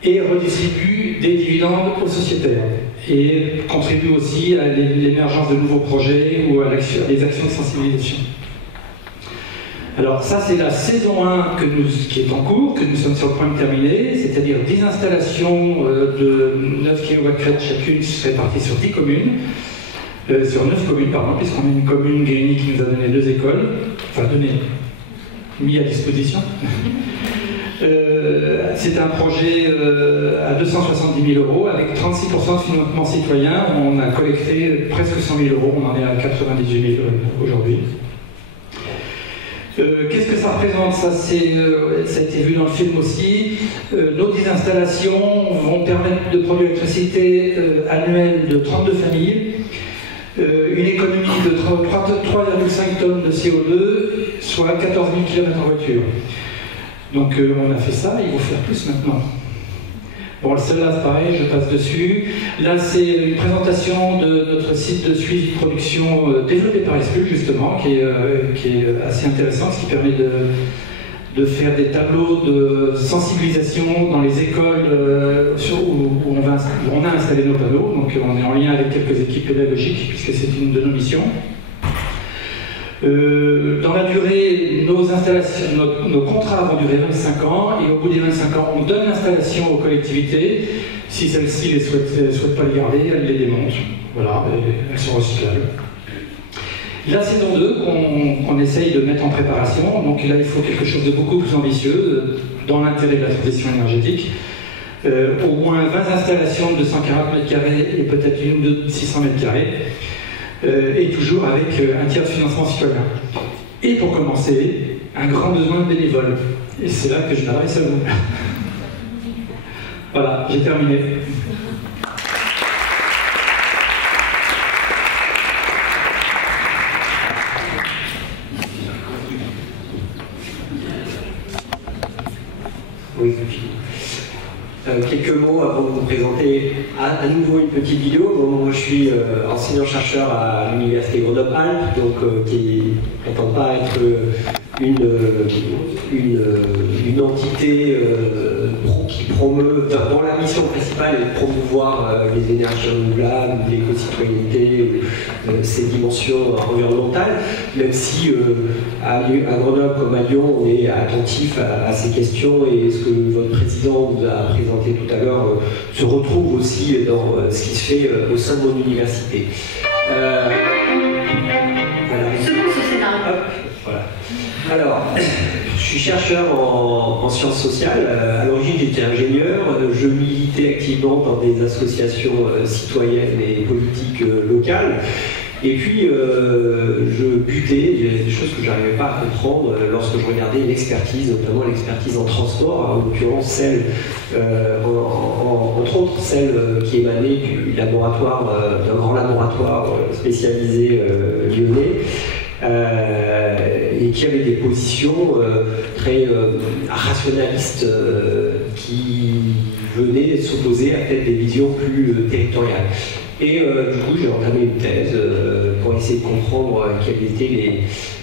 et redistribuent des dividendes aux sociétaires. Et contribuent aussi à l'émergence de nouveaux projets ou à des actions de sensibilisation. Alors ça, c'est la saison 1 qui est en cours, que nous sommes sur le point de terminer, c'est-à-dire 10 installations de 9 kW crête chacune réparties sur 10 communes, sur 9 communes, pardon, puisqu'on a une commune, Grigny, qui nous a donné 2 écoles, enfin mis à disposition. C'est un projet à 270 000 € avec 36% de financement citoyen. On a collecté presque 100 000 €, on en est à 98 000 € aujourd'hui. Qu'est-ce que ça représente? Ça a été vu dans le film aussi. Nos 10 installations vont permettre de produire l'électricité annuelle de 32 familles, une économie de 3,5 tonnes de CO2, soit 14 000 km en voiture. Donc on a fait ça, il faut faire plus maintenant. Bon, celle-là, c'est pareil, je passe dessus. Là, c'est une présentation de notre site de suivi de production développé par Espul, justement, qui est assez intéressant, ce qui permet de faire des tableaux de sensibilisation dans les écoles où on a installé nos panneaux. Donc, on est en lien avec quelques équipes pédagogiques, puisque c'est une de nos missions. Dans la durée, nos contrats vont durer 25 ans, et au bout des 25 ans, on donne l'installation aux collectivités. Si celles-ci ne souhaitent pas les garder, elles les démontent. Voilà, elles sont recyclables. Là, c'est dans deux qu'on essaye de mettre en préparation. Donc là, il faut quelque chose de beaucoup plus ambitieux, dans l'intérêt de la transition énergétique. Au moins 20 installations de 140 m² et peut-être une de 600 m². Et toujours avec un tiers de financement citoyen. Et pour commencer, un grand besoin de bénévoles. Et c'est là que je m'adresse à vous. Voilà, j'ai terminé. Oui, quelques mots avant de vous présenter à nouveau une petite vidéo. Bon, moi, je suis enseignant-chercheur à l'Université Grenoble-Alpes, donc qui ne prétend pas être une entité qui promeut, dont la mission principale est de promouvoir les énergies renouvelables, l'éco-citoyenneté, ces dimensions environnementales, même si à Grenoble comme à Lyon, on est attentif à ces questions, et ce que votre président vous a présenté tout à l'heure se retrouve aussi dans ce qui se fait au sein de mon université. Voilà. Voilà. Alors, je suis chercheur en sciences sociales. À l'origine, j'étais ingénieur. Je militais activement dans des associations citoyennes et politiques locales. Et puis, je butais, il y a des choses que je n'arrivais pas à comprendre lorsque je regardais l'expertise, notamment l'expertise en transport, en l'occurrence celle, entre autres celle qui émanait du laboratoire, d'un grand laboratoire spécialisé lyonnais. Et qui avait des positions très rationalistes qui venaient s'opposer à peut-être des visions plus territoriales. Et du coup, j'ai entamé une thèse pour essayer de comprendre quelles étaient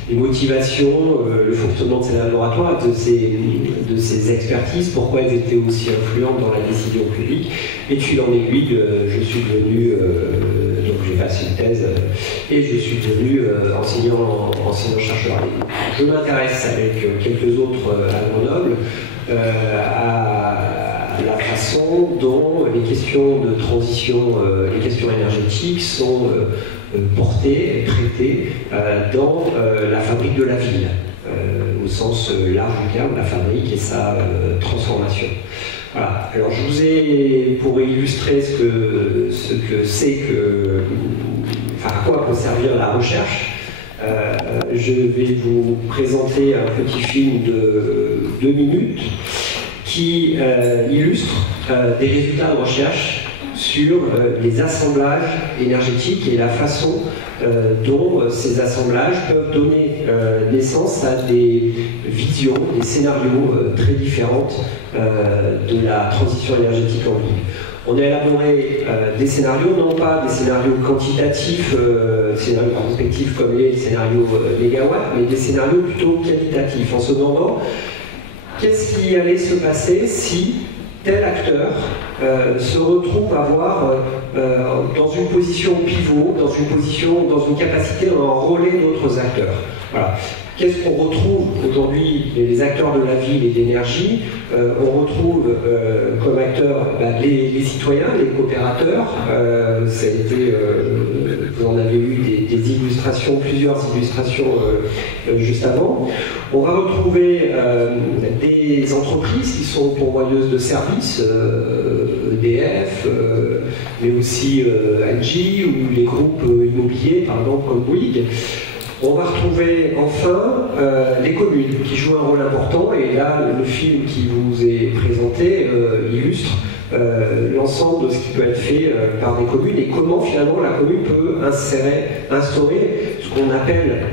les motivations, le fonctionnement de ces laboratoires, de ces expertises, pourquoi elles étaient aussi influentes dans la décision publique. Et de fil en aiguille, je suis devenu, donc j'ai passé une thèse, et je suis devenu enseignant-chercheur. Je m'intéresse avec quelques autres à Grenoble à la façon dont les questions de transition, les questions énergétiques sont portées, traitées dans la fabrique de la ville, au sens large du terme, la fabrique et sa transformation. Voilà. Alors je vous ai, pour illustrer ce que c'est que, enfin à quoi peut servir la recherche, je vais vous présenter un petit film de 2 minutes qui illustre des résultats de recherche sur les assemblages énergétiques et la façon dont ces assemblages peuvent donner naissance à des visions, des scénarios très différentes de la transition énergétique en ville. On a élaboré des scénarios, non pas des scénarios quantitatifs, scénarios prospectifs comme les scénarios mégawatts, mais des scénarios plutôt qualitatifs, en se demandant qu'est-ce qui allait se passer si tel acteur se retrouve à avoir dans une position pivot, dans une capacité à enrôler d'autres acteurs. Voilà. Qu'est-ce qu'on retrouve aujourd'hui, les acteurs de la ville et de l'énergie? On retrouve comme acteurs les citoyens, les coopérateurs. Ça a été, vous en avez eu des illustrations, plusieurs illustrations juste avant. On va retrouver des entreprises qui sont pourvoyeuses de services, EDF, mais aussi Engie ou les groupes immobiliers, par exemple comme Bouygues. On va retrouver enfin les communes qui jouent un rôle important, et là le film qui vous est présenté illustre l'ensemble de ce qui peut être fait par des communes et comment finalement la commune peut instaurer ce qu'on appelle,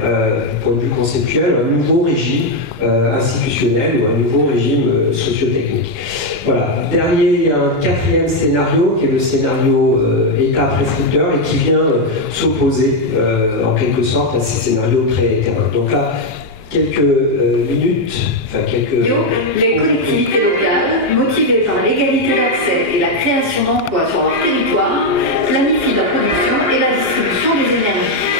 du point de vue conceptuel, un nouveau régime institutionnel ou un nouveau régime socio-technique. Voilà. Dernier, il y a un quatrième scénario qui est le scénario État prescripteur et qui vient s'opposer en quelque sorte à ces scénarios très terrain. Donc là, quelques minutes, enfin quelques... Les collectivités locales, motivées par l'égalité d'accès et la création d'emplois sur leur territoire, planifient la production et la distribution des énergies.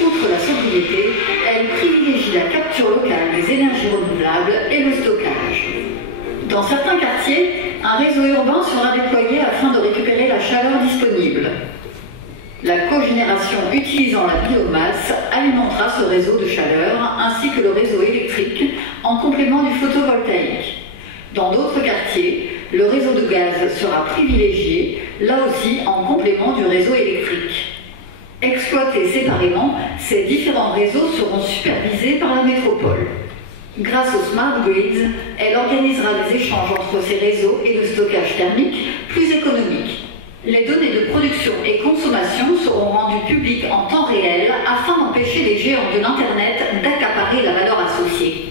Outre la sobriété, elles privilégient la capture locale des énergies renouvelables et le stockage. Dans certains quartiers, un réseau urbain sera déployé afin de récupérer la chaleur disponible. La cogénération utilisant la biomasse alimentera ce réseau de chaleur ainsi que le réseau électrique en complément du photovoltaïque. Dans d'autres quartiers, le réseau de gaz sera privilégié, là aussi en complément du réseau électrique. Exploités séparément, ces différents réseaux seront supervisés par la métropole. Grâce aux Smart Grids, elle organisera les échanges entre ces réseaux et le stockage thermique plus économique. Les données de production et consommation seront rendues publiques en temps réel afin d'empêcher les géants de l'Internet d'accaparer la valeur associée.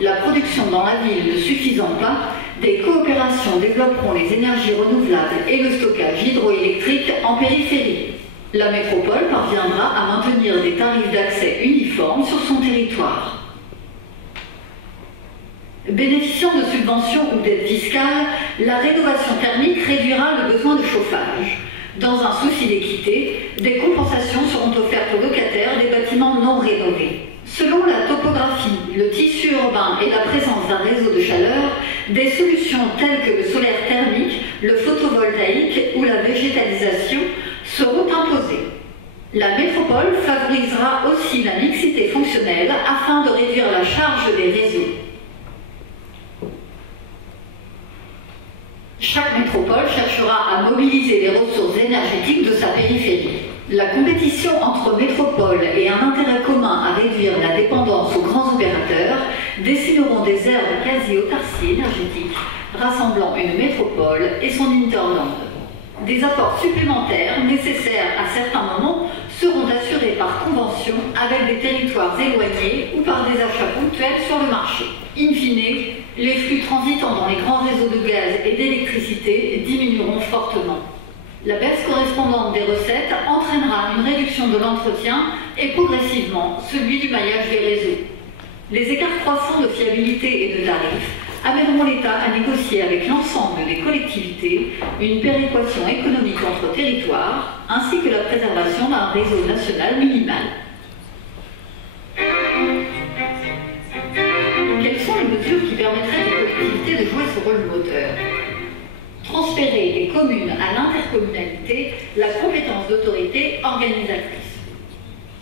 La production dans la ville ne suffisant pas, des coopérations développeront les énergies renouvelables et le stockage hydroélectrique en périphérie. La métropole parviendra à maintenir des tarifs d'accès uniformes sur son territoire. Bénéficiant de subventions ou d'aides fiscales, la rénovation thermique réduira le besoin de chauffage. Dans un souci d'équité, des compensations seront offertes aux locataires des bâtiments non rénovés. Selon la topographie, le tissu urbain et la présence d'un réseau de chaleur, des solutions telles que le solaire thermique, le photovoltaïque ou la végétalisation seront imposées. La métropole favorisera aussi la mixité fonctionnelle afin de réduire la charge des réseaux. Chaque métropole cherchera à mobiliser les ressources énergétiques de sa périphérie. La compétition entre métropoles et un intérêt commun à réduire la dépendance aux grands opérateurs dessineront des aires de quasi-autarcie énergétique rassemblant une métropole et son hinterland. Des apports supplémentaires nécessaires à certains moments seront assurés par convention avec des territoires éloignés ou par des achats ponctuels sur le marché. In fine, les flux transitant dans les grands réseaux de gaz et d'électricité diminueront fortement. La baisse correspondante des recettes entraînera une réduction de l'entretien et progressivement celui du maillage des réseaux. Les écarts croissants de fiabilité et de tarifs amèneront l'État à négocier avec l'ensemble des collectivités une péréquation économique entre territoires ainsi que la préservation d'un réseau national minimal. Quelles sont les mesures qui permettraient aux collectivités de jouer ce rôle moteur ? Transférer des communes à l'intercommunalité la compétence d'autorité organisatrice.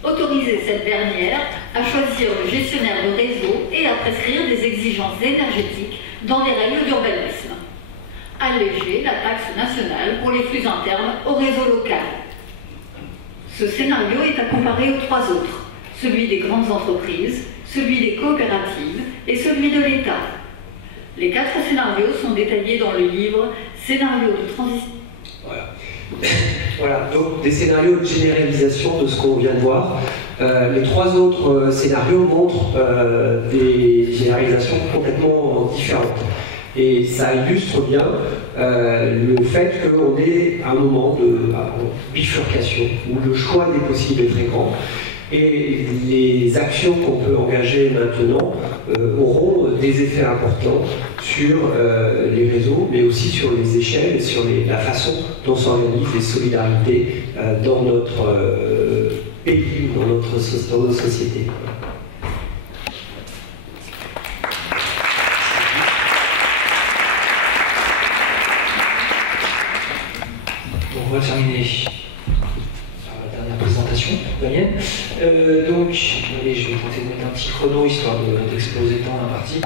Autoriser cette dernière à choisir le gestionnaire de réseau et à prescrire des exigences énergétiques dans les règles d'urbanisme. Alléger la taxe nationale pour les flux internes au réseau local. Ce scénario est à comparer aux trois autres, celui des grandes entreprises, celui des coopératives et celui de l'État. Les 4 scénarios sont détaillés dans le livre « Scénarios de transition ». Voilà, donc des scénarios de généralisation de ce qu'on vient de voir. Les 3 autres scénarios montrent des généralisations complètement différentes. Et ça illustre bien le fait qu'on est à un moment de bifurcation où le choix des possibles est très grand. Et les actions qu'on peut engager maintenant auront des effets importants sur les réseaux, mais aussi sur les échelles et sur la façon dont s'organisent les solidarités dans notre pays ou dans nos sociétés. On va terminer. Présentation, Daniel. Donc, allez, je vais tenter de mettre un petit chrono histoire d'exploser le temps à la partie.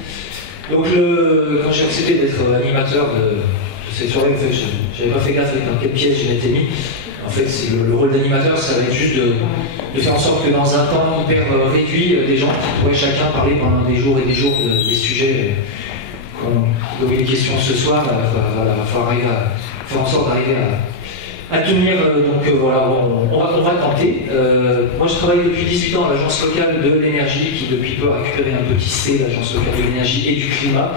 Donc, quand j'ai accepté d'être animateur de cette soirée, en fait, j'avais pas fait gaffe avec dans quel piège je m'étais mis. En fait, le rôle d'animateur, ça va être juste de faire en sorte que dans un temps hyper réduit, des gens qui pourraient chacun parler pendant des jours et des jours des sujets dont il est question ce soir, il va falloir arriver à faire en sorte d'arriver à tenir. Donc voilà, on va tenter. Moi, je travaille depuis 18 ans à l'agence locale de l'énergie, qui depuis peu a récupéré un petit C, l'agence locale de l'énergie et du climat.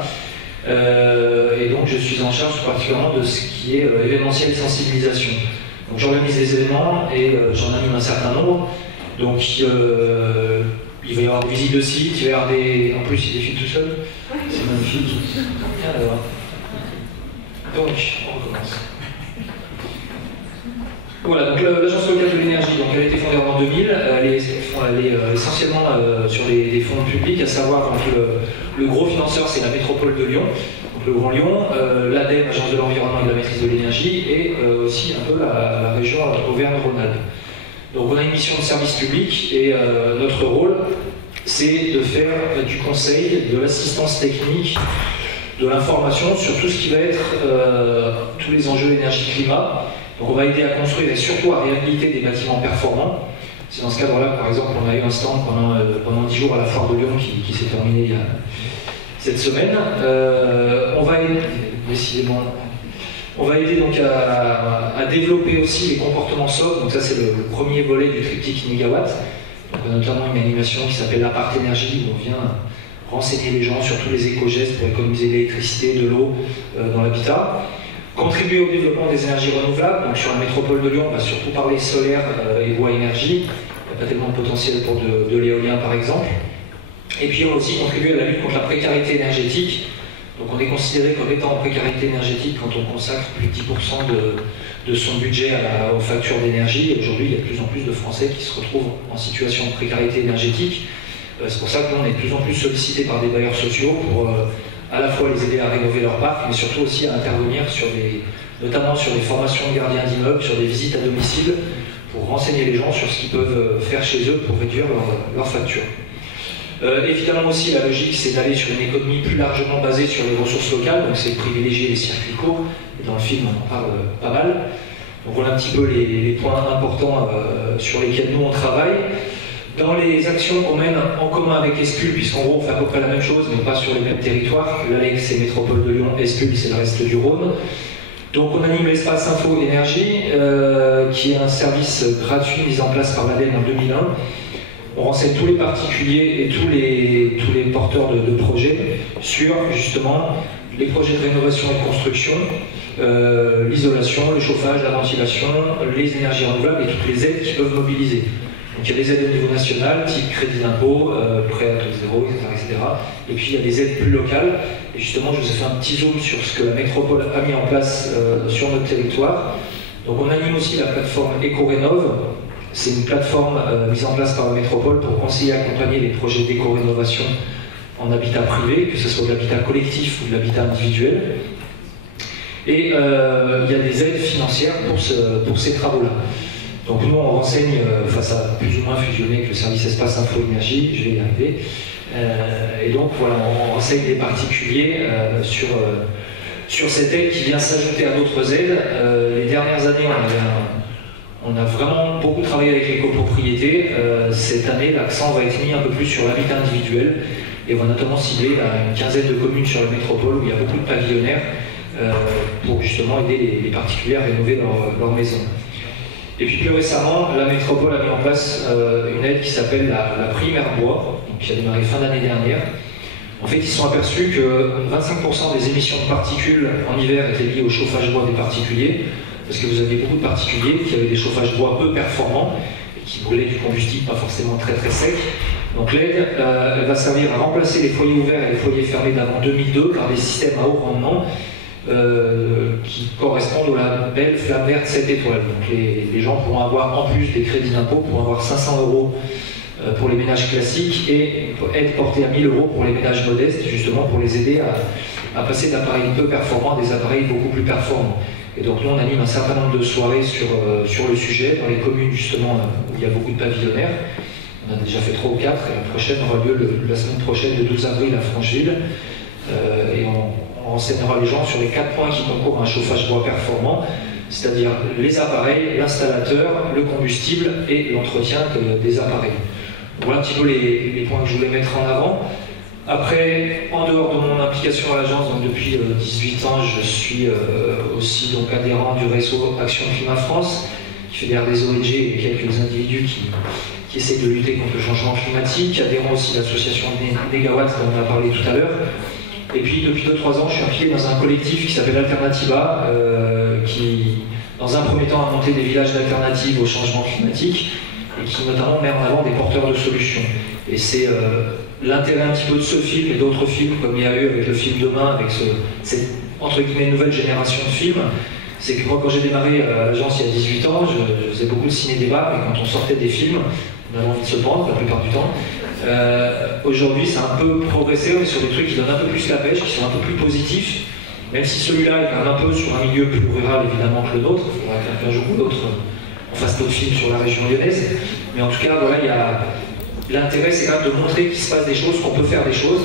Et donc, je suis en charge particulièrement de ce qui est événementiel sensibilisation. Donc, j'organise des événements et j'en anime un certain nombre. Donc, il va y avoir des visites de sites, il va y avoir des... En plus, il défile tout seul. C'est magnifique. Alors, donc, on recommence. Voilà, donc l'agence locale de l'énergie, donc elle a été fondée en 2000, elle est essentiellement sur des fonds publics, à savoir donc, le gros financeur c'est la métropole de Lyon, donc le Grand Lyon, l'ADEME, Agence de l'environnement et de la maîtrise de l'énergie, et aussi un peu la région Auvergne-Rhône-Alpes. Donc on a une mission de service public et notre rôle c'est de faire du conseil, de l'assistance technique, de l'information sur tout ce qui va être tous les enjeux énergie-climat. Donc on va aider à construire et surtout à réhabiliter des bâtiments performants. C'est dans ce cadre-là, par exemple, on a eu un stand pendant 10 jours à la foire de Lyon qui s'est terminée il y a cette semaine. On va aider, décidément, on va aider donc à développer aussi les comportements sobres. Donc ça c'est le premier volet du triptyque Nigawatt. Donc on a notamment une animation qui s'appelle l'Appart Énergie, où on vient renseigner les gens sur tous les éco-gestes pour économiser l'électricité, de l'eau dans l'habitat. Contribuer au développement des énergies renouvelables, donc sur la métropole de Lyon, on va surtout parler solaire et bois énergie. Il n'y a pas tellement de potentiel pour de l'éolien par exemple. Et puis on va aussi contribuer à la lutte contre la précarité énergétique. Donc on est considéré comme étant en précarité énergétique quand on consacre plus de 10% de son budget aux factures d'énergie. Aujourd'hui, il y a de plus en plus de Français qui se retrouvent en situation de précarité énergétique. C'est pour ça que nous, on est de plus en plus sollicités par des bailleurs sociaux pour à la fois les aider à rénover leur parc, mais surtout aussi à intervenir notamment sur des formations de gardiens d'immeubles, sur des visites à domicile, pour renseigner les gens sur ce qu'ils peuvent faire chez eux pour réduire leurs factures. Évidemment aussi, la logique, c'est d'aller sur une économie plus largement basée sur les ressources locales, donc c'est de privilégier les circuits courts, et dans le film on en parle pas mal. Donc voilà un petit peu les points importants sur lesquels nous on travaille. Dans les actions qu'on mène en commun avec Espul, puisqu'en gros on fait à peu près la même chose, mais pas sur les mêmes territoires. L'ALEC c'est Métropole de Lyon, Espul c'est le reste du Rhône. Donc on anime l'espace Info Énergie, qui est un service gratuit mis en place par l'ADEME en 2001. On renseigne tous les particuliers et tous les porteurs de projets sur justement les projets de rénovation et de construction, l'isolation, le chauffage, la ventilation, les énergies renouvelables et toutes les aides qu'ils peuvent mobiliser. Donc il y a des aides au niveau national, type crédit d'impôt, prêt à taux zéro, etc. Et puis il y a des aides plus locales. Et justement, je vous ai fait un petit zoom sur ce que la métropole a mis en place sur notre territoire. Donc on anime aussi la plateforme EcoRénov. C'est une plateforme mise en place par la métropole pour conseiller et accompagner les projets d'éco-rénovation en habitat privé, que ce soit de l'habitat collectif ou de l'habitat individuel. Et il y a des aides financières pour ces travaux-là. Donc nous, on renseigne, ça a plus ou moins fusionné avec le service Espace Info Énergie, je vais y arriver. Et donc voilà, on renseigne les particuliers sur cette aide qui vient s'ajouter à d'autres aides. Les dernières années, on a vraiment beaucoup travaillé avec les copropriétés. Cette année, l'accent va être mis un peu plus sur l'habitat individuel. Et on va notamment cibler une quinzaine de communes sur la métropole où il y a beaucoup de pavillonnaires pour justement aider les particuliers à rénover leur maison. Et puis plus récemment, la métropole a mis en place une aide qui s'appelle la prime Airbois, qui a démarré fin d'année dernière. En fait, ils se sont aperçus que 25% des émissions de particules en hiver étaient liées au chauffage bois des particuliers, parce que vous aviez beaucoup de particuliers qui avaient des chauffages bois peu performants, et qui brûlaient du combustible pas forcément très très sec. Donc l'aide, elle va servir à remplacer les foyers ouverts et les foyers fermés d'avant 2002 par des systèmes à haut rendement, qui correspondent au label Flamme Verte 7 étoiles. Donc les gens pourront avoir, en plus des crédits d'impôt, pourront avoir 500 € pour les ménages classiques et aide portée à 1000 € pour les ménages modestes, justement pour les aider à passer d'appareils peu performants à des appareils beaucoup plus performants. Et donc nous on anime un certain nombre de soirées sur le sujet, dans les communes justement où il y a beaucoup de pavillonnaires. On a déjà fait 3 ou 4 et la prochaine aura lieu la semaine prochaine, le 12 avril à Francheville. Et on renseignera les gens sur les 4 points qui concourent à un chauffage bois performant. c'est-à-dire les appareils, l'installateur, le combustible et l'entretien des appareils. Voilà un petit peu les points que je voulais mettre en avant. Après, en dehors de mon implication à l'agence, donc depuis 18 ans, je suis aussi donc adhérent du réseau Action Climat France, qui fédère des ONG et quelques individus qui essayent de lutter contre le changement climatique, adhérent aussi de l'association Négawatt dont on a parlé tout à l'heure. Et puis depuis 2-3 ans, je suis impliqué dans un collectif qui s'appelle Alternativa, qui dans un premier temps a monté des villages d'alternatives au changement climatique et qui notamment met en avant des porteurs de solutions. Et c'est l'intérêt un petit peu de ce film et d'autres films, comme il y a eu avec le film Demain, avec cette entre guillemets nouvelle génération de films, c'est que moi quand j'ai démarré à l'agence il y a 18 ans, je faisais beaucoup de ciné-débat, et quand on sortait des films, on avait envie de se pendre la plupart du temps. Aujourd'hui ça a un peu progressé, on est sur des trucs qui donnent un peu plus la pêche, qui sont un peu plus positifs, même si celui-là est quand même un peu sur un milieu plus rural évidemment que le nôtre. Il faudra qu'un jour ou l'autre on fasse d'autres films sur la région lyonnaise, mais en tout cas voilà, il y a l'intérêt, c'est quand même de montrer qu'il se passe des choses, qu'on peut faire des choses.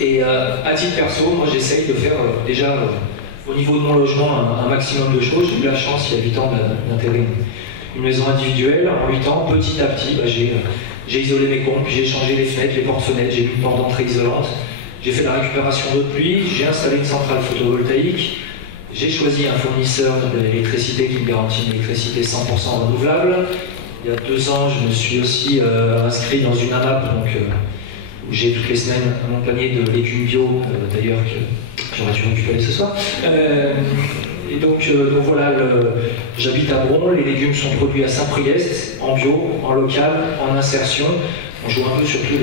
Et à titre perso, moi j'essaye de faire déjà au niveau de mon logement un maximum de choses. J'ai eu la chance il y a 8 ans d'intégrer une maison individuelle. En 8 ans, petit à petit, j'ai isolé mes comptes, j'ai changé les fenêtres, les portes-fenêtres, j'ai mis une porte d'entrée isolante, j'ai fait la récupération d'eau de pluie, j'ai installé une centrale photovoltaïque, j'ai choisi un fournisseur d'électricité qui me garantit une électricité 100% renouvelable. Il y a 2 ans, je me suis aussi inscrit dans une AMAP, donc, où j'ai toutes les semaines mon panier de légumes bio, d'ailleurs, que j'aurais dû récupérer ce soir. Et donc voilà, j'habite à Bron, les légumes sont produits à Saint-Priest, en bio, en local, en insertion. On joue un peu sur tous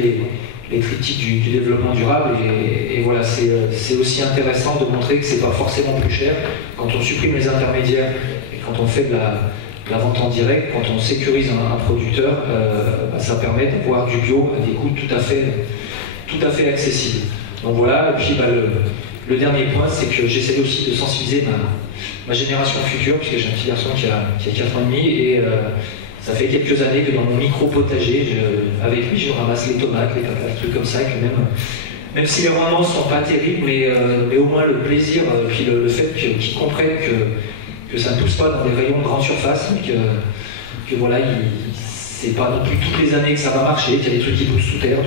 les triptyques du développement durable, et voilà, c'est aussi intéressant de montrer que c'est pas forcément plus cher quand on supprime les intermédiaires et quand on fait de la vente en direct, quand on sécurise un producteur, ça permet d'avoir du bio à des coûts tout à fait accessibles. Donc voilà, et puis le dernier point, c'est que j'essaie aussi de sensibiliser ma génération future, puisque j'ai un petit garçon qui a 4 ans et demi, et ça fait quelques années que dans mon micro-potager, avec lui, je ramasse les tomates, les patates, des trucs comme ça, que même si les rendements ne sont pas terribles, mais au moins le plaisir, puis le fait qu'ils comprennent que ça ne pousse pas dans des rayons de grande surface, mais que voilà, c'est pas non plus toutes les années que ça va marcher, qu'il y a des trucs qui poussent sous terre,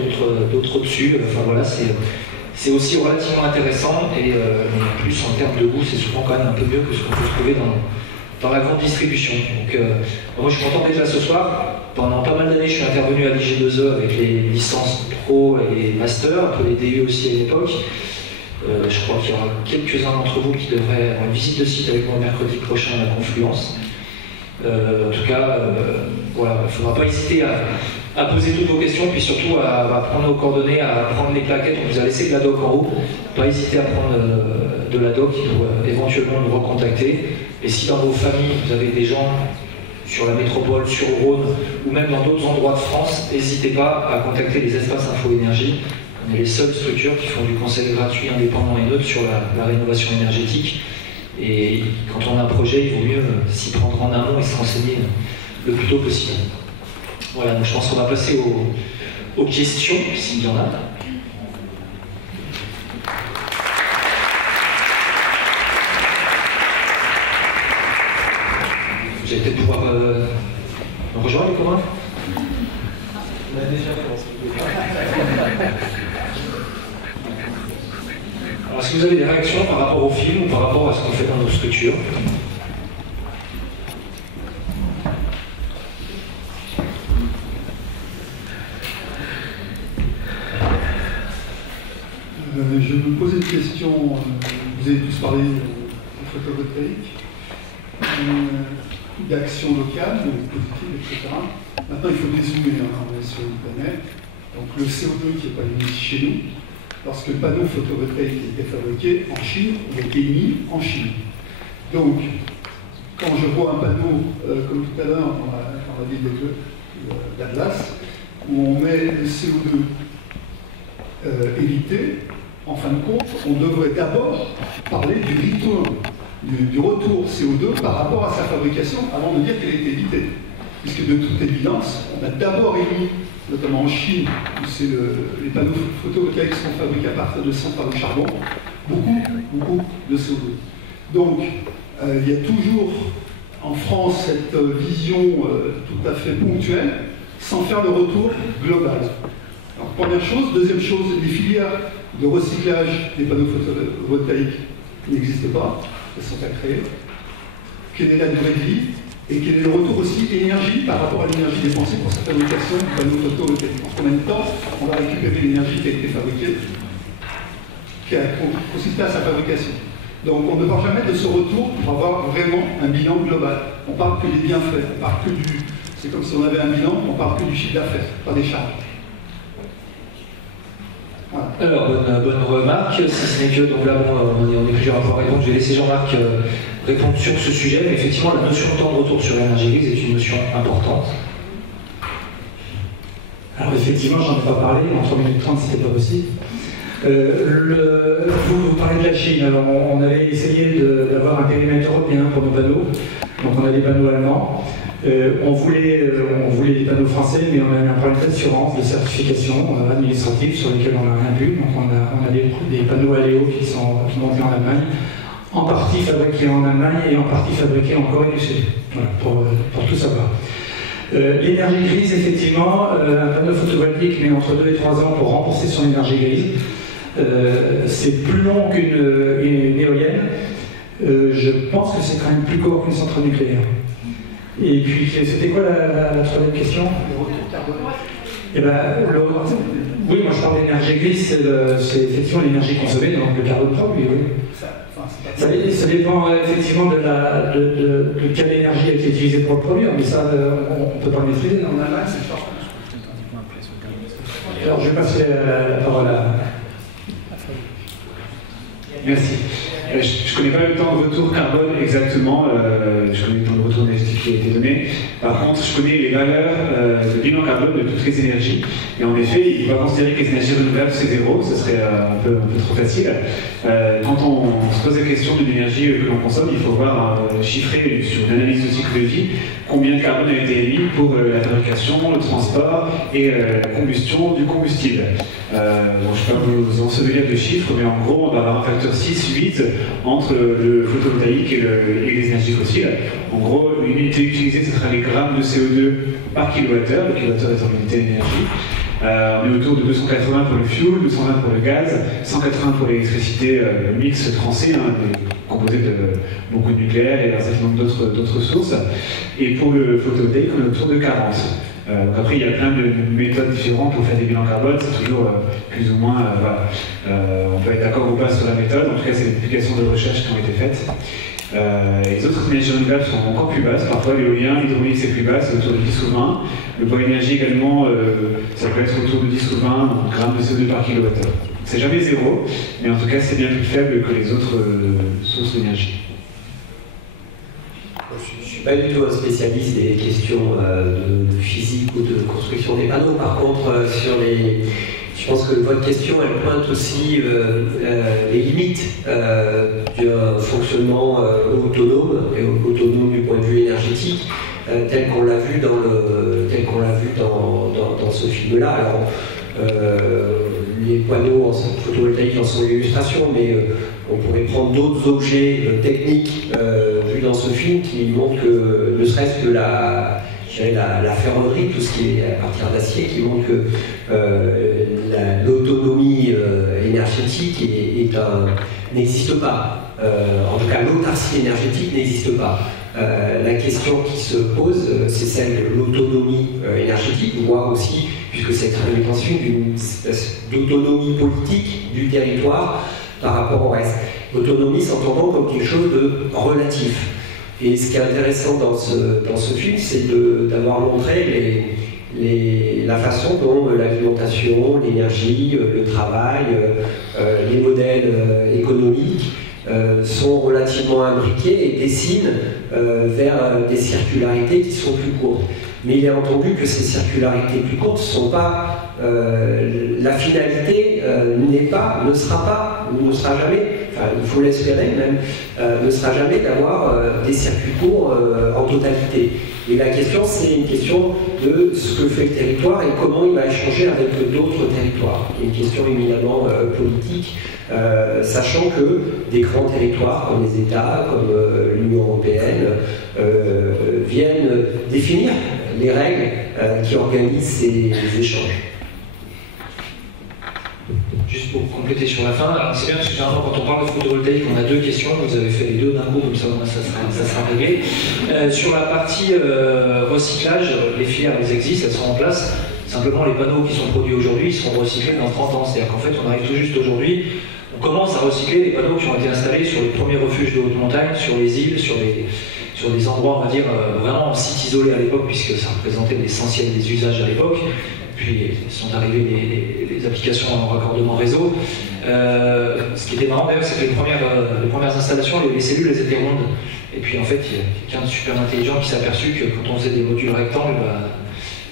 d'autres au-dessus. Enfin voilà, c'est aussi relativement intéressant, et en plus en termes de goût, c'est souvent quand même un peu mieux que ce qu'on peut trouver dans la grande distribution. Donc moi je suis content déjà ce soir. Pendant pas mal d'années, je suis intervenu à l'IG2E avec les licences pro et les masters, un peu les DU aussi à l'époque. Je crois qu'il y aura quelques-uns d'entre vous qui devraient avoir une visite de site avec moi mercredi prochain à la Confluence. En tout cas, voilà, il ne faudra pas hésiter à poser toutes vos questions, puis surtout à prendre nos coordonnées, à prendre les plaquettes. On vous a laissé de la doc en haut. Pas hésiter à prendre de la doc pour éventuellement nous recontacter. Et si dans vos familles, vous avez des gens sur la métropole, sur Rhône, ou même dans d'autres endroits de France, n'hésitez pas à contacter les espaces Info Énergie. On est les seules structures qui font du conseil gratuit, indépendant et neutre sur la rénovation énergétique. Et quand on a un projet, il vaut mieux s'y prendre en amont et se renseigner le plus tôt possible. Voilà, donc je pense qu'on va passer aux questions, s'il y en a. Vous allez peut-être pouvoir me rejoindre, les communs. On a déjà Alors, est-ce que vous avez des réactions par rapport au film ou par rapport à ce qu'on fait dans nos structures? Je me posais une question. Vous avez tous parlé de photovoltaïque, d'action locale, de positive, etc. Maintenant, il faut dézoomer, on est sur une planète. Donc le CO2 qui n'est pas émis chez nous, lorsque le panneau photovoltaïque était fabriqué en Chine, il a été émis en Chine. Donc, quand je vois un panneau, comme tout à l'heure dans la ville d'Atlas, où on met le CO2 évité, en fin de compte, on devrait d'abord parler du return, du retour CO2 par rapport à sa fabrication, avant de dire qu'elle est évitée. Puisque de toute évidence, on a d'abord émis, notamment en Chine, où c'est les panneaux photovoltaïques sont fabriqués à partir de centrales au charbon, beaucoup de CO2. Donc, il y a toujours en France cette vision tout à fait ponctuelle, sans faire le retour global. Alors, première chose. Deuxième chose, les filières de recyclage des panneaux photovoltaïques n'existent pas, elles sont à créer. Quelle est la durée de vie et quel est le retour aussi énergie par rapport à l'énergie dépensée pour sa fabrication du panneau photovoltaïque. En combien de temps on va récupérer l'énergie qui a été fabriquée, qui a consisté à sa fabrication. Donc on ne parle jamais de ce retour pour avoir vraiment un bilan global. On parle que des bienfaits, on parle que du... C'est comme si on avait un bilan, on parle que du chiffre d'affaires, pas des charges. Voilà. Alors, bonne remarque, si ce n'est que, donc là, bon, on est plusieurs à pouvoir répondre. Je vais laisser Jean-Marc répondre sur ce sujet, mais effectivement, la notion de temps de retour sur l'énergie grise est une notion importante. Alors, effectivement, j'en ai pas parlé, en 3 minutes 30, c'était pas possible. Vous parlez de la Chine, alors on avait essayé d'avoir un périmètre européen pour nos panneaux, donc on a des panneaux allemands. On voulait des panneaux français, mais on a eu un problème d'assurance, de certification administrative sur lesquels on n'a rien pu. Donc on a des panneaux Aléo qui sont montés en Allemagne, en partie fabriqués en Allemagne et en partie fabriqués en Corée du Sud. Voilà, pour tout savoir. L'énergie grise, effectivement, un panneau photovoltaïque met entre 2 et 3 ans pour rembourser son énergie grise. C'est plus long qu'une éolienne. Je pense que c'est quand même plus court qu'une centrale nucléaire. Et puis, c'était quoi la troisième question? Le retour carbone. Eh ben, oui, moi je parle d'énergie grise, c'est effectivement l'énergie consommée, donc le carbone produit, oui. Ça dépend effectivement de quelle énergie a été utilisée pour le produire, mais ça, on ne peut pas le maîtriser. En Allemagne, c'est fort. Alors, je vais passer la parole à... Merci. Je ne connais pas le temps de retour carbone exactement, je connais le temps de retour énergétique qui a été donné. Par contre, je connais les valeurs de bilan carbone de toutes les énergies. Et en effet, il ne faut pas considérer que les énergies renouvelables c'est zéro, ce serait un peu trop facile. Quand on se pose la question d'une énergie que l'on consomme, il faut voir chiffrer sur une analyse de cycle de vie combien de carbone a été émis pour la fabrication, le transport et la combustion du combustible. Bon, je ne vais pas vous ensevelir de chiffres, mais en gros, on va avoir un facteur 6-8 entre le photovoltaïque et les énergies fossiles. En gros, une unité utilisée, ce sera les grammes de CO2 par kilowattheure. Le kilowattheure est une unité d'énergie. On est autour de 280 pour le fuel, 220 pour le gaz, 180 pour l'électricité mix trancée, composée de beaucoup de nucléaire et un certain nombre d'autres sources. Et pour le photovoltaïque, on est autour de 40. Donc après, il y a plein de méthodes différentes pour faire des bilans carbone, c'est toujours plus ou moins... voilà. On peut être d'accord ou pas sur la méthode, en tout cas, c'est des publications de recherche qui ont été faites. Les autres énergies renouvelables sont encore plus basses, parfois l'éolien, l'hydraulique c'est plus bas, c'est autour de 10 ou 20. Le bois énergie également, ça peut être autour de 10 ou 20 grammes de CO2 par kilowattheure. C'est jamais zéro, mais en tout cas c'est bien plus faible que les autres sources d'énergie. Je ne suis pas du tout un spécialiste des questions de physique ou de construction des panneaux. Par contre, je pense que votre question, elle pointe aussi les limites d'un fonctionnement autonome, et autonome du point de vue énergétique, tel qu'on l'a vu dans ce film-là. Alors, les panneaux photovoltaïques en sont l'illustration, mais on pourrait prendre d'autres objets techniques vus dans ce film qui montrent que, ne serait-ce que la ferronnerie, tout ce qui est à partir d'acier, qui montre que l'autonomie énergétique n'existe pas. En tout cas, l'autarcie énergétique n'existe pas. La question qui se pose, c'est celle de l'autonomie énergétique, voire aussi, puisque c'est une mention d'une espèce d'autonomie politique du territoire par rapport au reste. L'autonomie s'entendant comme quelque chose de relatif. Et ce qui est intéressant dans ce film, c'est d'avoir montré la façon dont l'alimentation, l'énergie, le travail, les modèles économiques sont relativement imbriqués et dessinent vers des circularités qui sont plus courtes. Mais il est entendu que ces circularités plus courtes ne sont pas la finalité ne sera pas, ou ne sera jamais, enfin il faut l'espérer même, ne sera jamais d'avoir des circuits courts en totalité. Et la question, c'est une question de ce que fait le territoire et comment il va échanger avec d'autres territoires. C'est une question éminemment politique, sachant que des grands territoires comme les États, comme l'Union européenne, viennent définir les règles qui organisent ces échanges. Juste pour compléter sur la fin, alors c'est bien parce que généralement quand on parle de photovoltaïque, on a deux questions, vous avez fait les deux d'un coup, comme ça sera réglé. Sur la partie recyclage, les filières elles existent, elles sont en place. Simplement les panneaux qui sont produits aujourd'hui, ils seront recyclés dans 30 ans. C'est-à-dire qu'en fait on arrive tout juste aujourd'hui, on commence à recycler les panneaux qui ont été installés sur les premiers refuges de haute montagne, sur les îles, sur des endroits, on va dire, vraiment en site isolé à l'époque, puisque ça représentait l'essentiel des usages à l'époque. Puis sont arrivées les applications en raccordement réseau. Ce qui était marrant d'ailleurs, c'est que les premières installations, les cellules, elles étaient rondes. Et puis en fait, il y a quelqu'un de super intelligent qui s'est aperçu que quand on faisait des modules rectangles,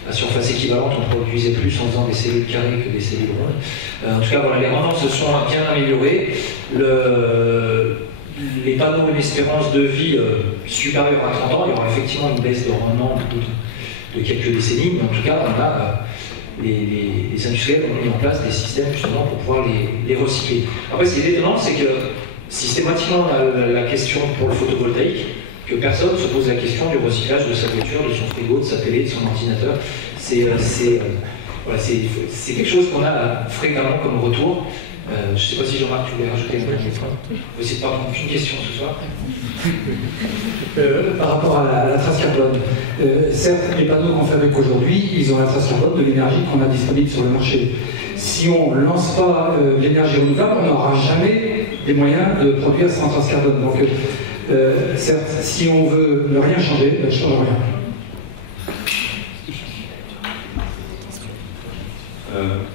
à surface équivalente, on produisait plus en faisant des cellules carrées que des cellules rondes. En tout cas, voilà, les rendements se sont bien améliorés. Les panneaux ont une espérance de vie supérieure à 30 ans. Il y aura effectivement une baisse de rendement de quelques décennies, mais en tout cas, on a les industriels ont mis en place des systèmes justement pour pouvoir les recycler. Après, ce qui est étonnant, c'est que systématiquement, on a la question pour le photovoltaïque, que personne ne se pose la question du recyclage de sa voiture, de son frigo, de sa télé, de son ordinateur. C'est quelque chose qu'on a fréquemment comme retour. Je ne sais pas si Jean-Marc, tu voulais rajouter une question. On va essayer de ne pas prendre qu'une question ce soir. Par rapport à la trace carbone, certes, les panneaux qu'on fabrique aujourd'hui, ils ont la trace carbone de l'énergie qu'on a disponible sur le marché. Si on ne lance pas l'énergie renouvelable, on n'aura jamais des moyens de produire sans trace carbone. Donc, certes, si on veut ne rien changer, on ne change rien.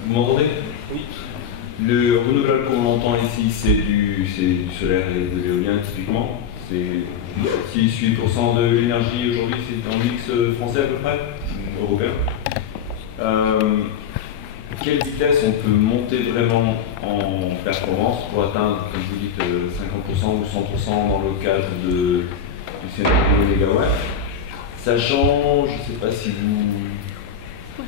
Vous m'entendez? Oui. Le renouvelable qu'on entend ici, c'est du solaire et de l'éolien typiquement. C'est 6-8% de l'énergie aujourd'hui, c'est un mix français à peu près, européen. Quelle vitesse on peut monter vraiment en performance pour atteindre, comme vous dites, 50% ou 100% dans le cadre du scénario mégawatt, sachant, je ne sais pas si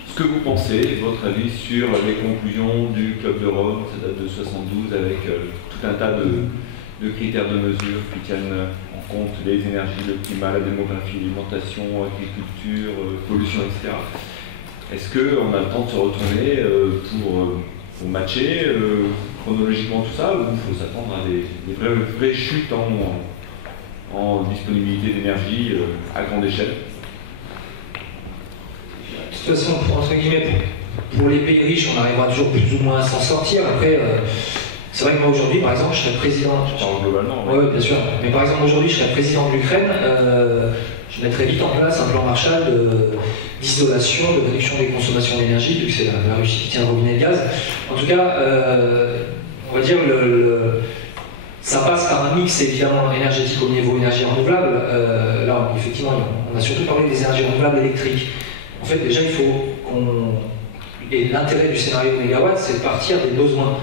ce que vous pensez, votre avis sur les conclusions du Club de Rome, ça date de 72, avec tout un tas de critères de mesure qui tiennent en compte les énergies, le climat, la démographie, l'alimentation, l'agriculture, pollution, etc. Est-ce qu'on a le temps de se retourner pour matcher chronologiquement tout ça, ou il faut s'attendre à des vraies chutes en disponibilité d'énergie à grande échelle? De toute façon, entre guillemets, pour les pays riches, on arrivera toujours plus ou moins à s'en sortir. Après, c'est vrai que moi aujourd'hui, par exemple, je serais président. Globalement. Oui, bien sûr. Mais par exemple, aujourd'hui, je serais président de l'Ukraine. Je mettrais vite en place un plan Marshall d'isolation, de réduction des consommations d'énergie, vu que c'est la Russie qui tient le robinet de gaz. En tout cas, on va dire ça passe par un mix évidemment énergétique au niveau énergie renouvelable. Là, effectivement, on a surtout parlé des énergies renouvelables électriques. En fait, déjà, il faut et l'intérêt du scénario de mégawatt, c'est de partir des besoins.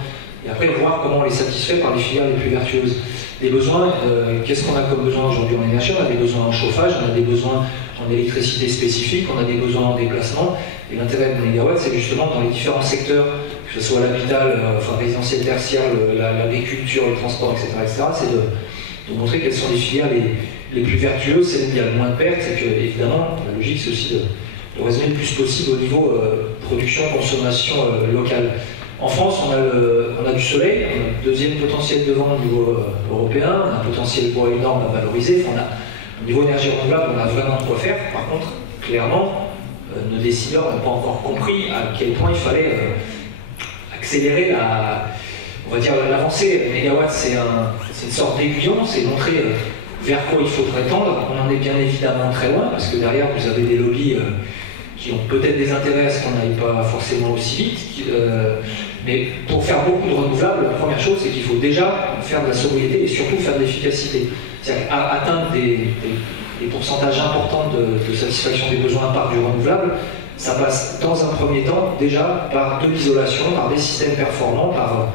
Et après, voir comment on les satisfait par les filières les plus vertueuses. Les besoins, qu'est-ce qu'on a comme besoin aujourd'hui en énergie? On a des besoins en chauffage, on a des besoins en électricité spécifique, on a des besoins en déplacement. Et l'intérêt de mégawatt, c'est justement dans les différents secteurs, que ce soit l'habitat, enfin résidentiel tertiaire, l'agriculture, le transport, etc., c'est de montrer quelles sont les filières les plus vertueuses, c'est là où il y a le moins de pertes, et que, évidemment, la logique, c'est aussi de raisonner le plus possible au niveau production, consommation locale. En France, on a du soleil, on a le deuxième potentiel de vent au niveau européen, on a un potentiel bois énorme à valoriser, enfin, au niveau énergie renouvelable, on a vraiment de quoi faire. Par contre, clairement, nos décideurs n'ont pas encore compris à quel point il fallait accélérer l'avancée. Le mégawatt, c'est une sorte d'aiguillon, c'est montrer vers quoi il faudrait tendre. On en est bien évidemment très loin, parce que derrière, vous avez des lobbies qui ont peut-être des intérêts à ce qu'on n'aille pas forcément aussi vite. Mais pour faire beaucoup de renouvelables, la première chose, c'est qu'il faut déjà faire de la sobriété et surtout faire de l'efficacité. C'est-à-dire atteindre des pourcentages importants de satisfaction des besoins par du renouvelable, Ça passe dans un premier temps déjà par de l'isolation, par des systèmes performants, par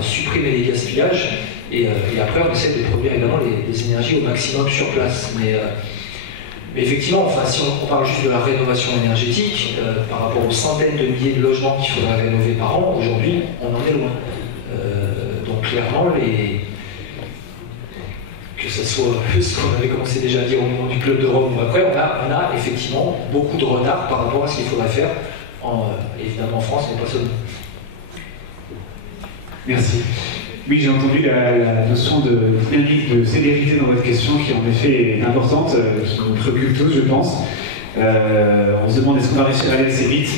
supprimer les gaspillages, et après on essaie de produire évidemment les énergies au maximum sur place. Mais effectivement, enfin, si on parle juste de la rénovation énergétique, par rapport aux centaines de milliers de logements qu'il faudrait rénover par an, aujourd'hui on en est loin. Donc clairement, que ce soit ce qu'on avait commencé déjà à dire au moment du Club de Rome ou après, on a effectivement beaucoup de retard par rapport à ce qu'il faudrait faire, évidemment en France, mais pas seulement. Merci. Oui, j'ai entendu la notion de dynamique, de célérité dans votre question, qui en effet est importante, qui nous préoccupe tous, je pense. On se demande est-ce qu'on va réussir à aller assez vite.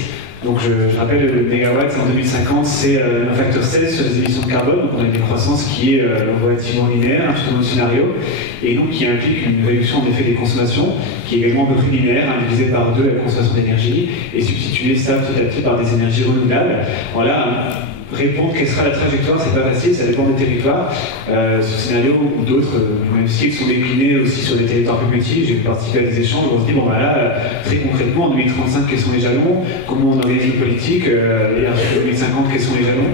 Donc je rappelle, le mégawatt en 2050, c'est un facteur 16 sur les émissions de carbone. Donc on a une croissance qui est relativement linéaire, un petit peu dans le scénario, et donc qui implique une réduction en effet des consommations, qui est également un peu plus linéaire, divisée par 2 la consommation d'énergie, et substituer ça petit à petit par des énergies renouvelables. Voilà. Répondre quelle sera la trajectoire, c'est pas facile, ça dépend des territoires. Ce scénario ou d'autres, même si ils sont déclinés aussi sur des territoires plus petits, j'ai participé à des échanges où on se dit, bon bah là, très concrètement, en 2035, quels sont les jalons, comment on organise nos politiques, et en 2050, quels sont les jalons.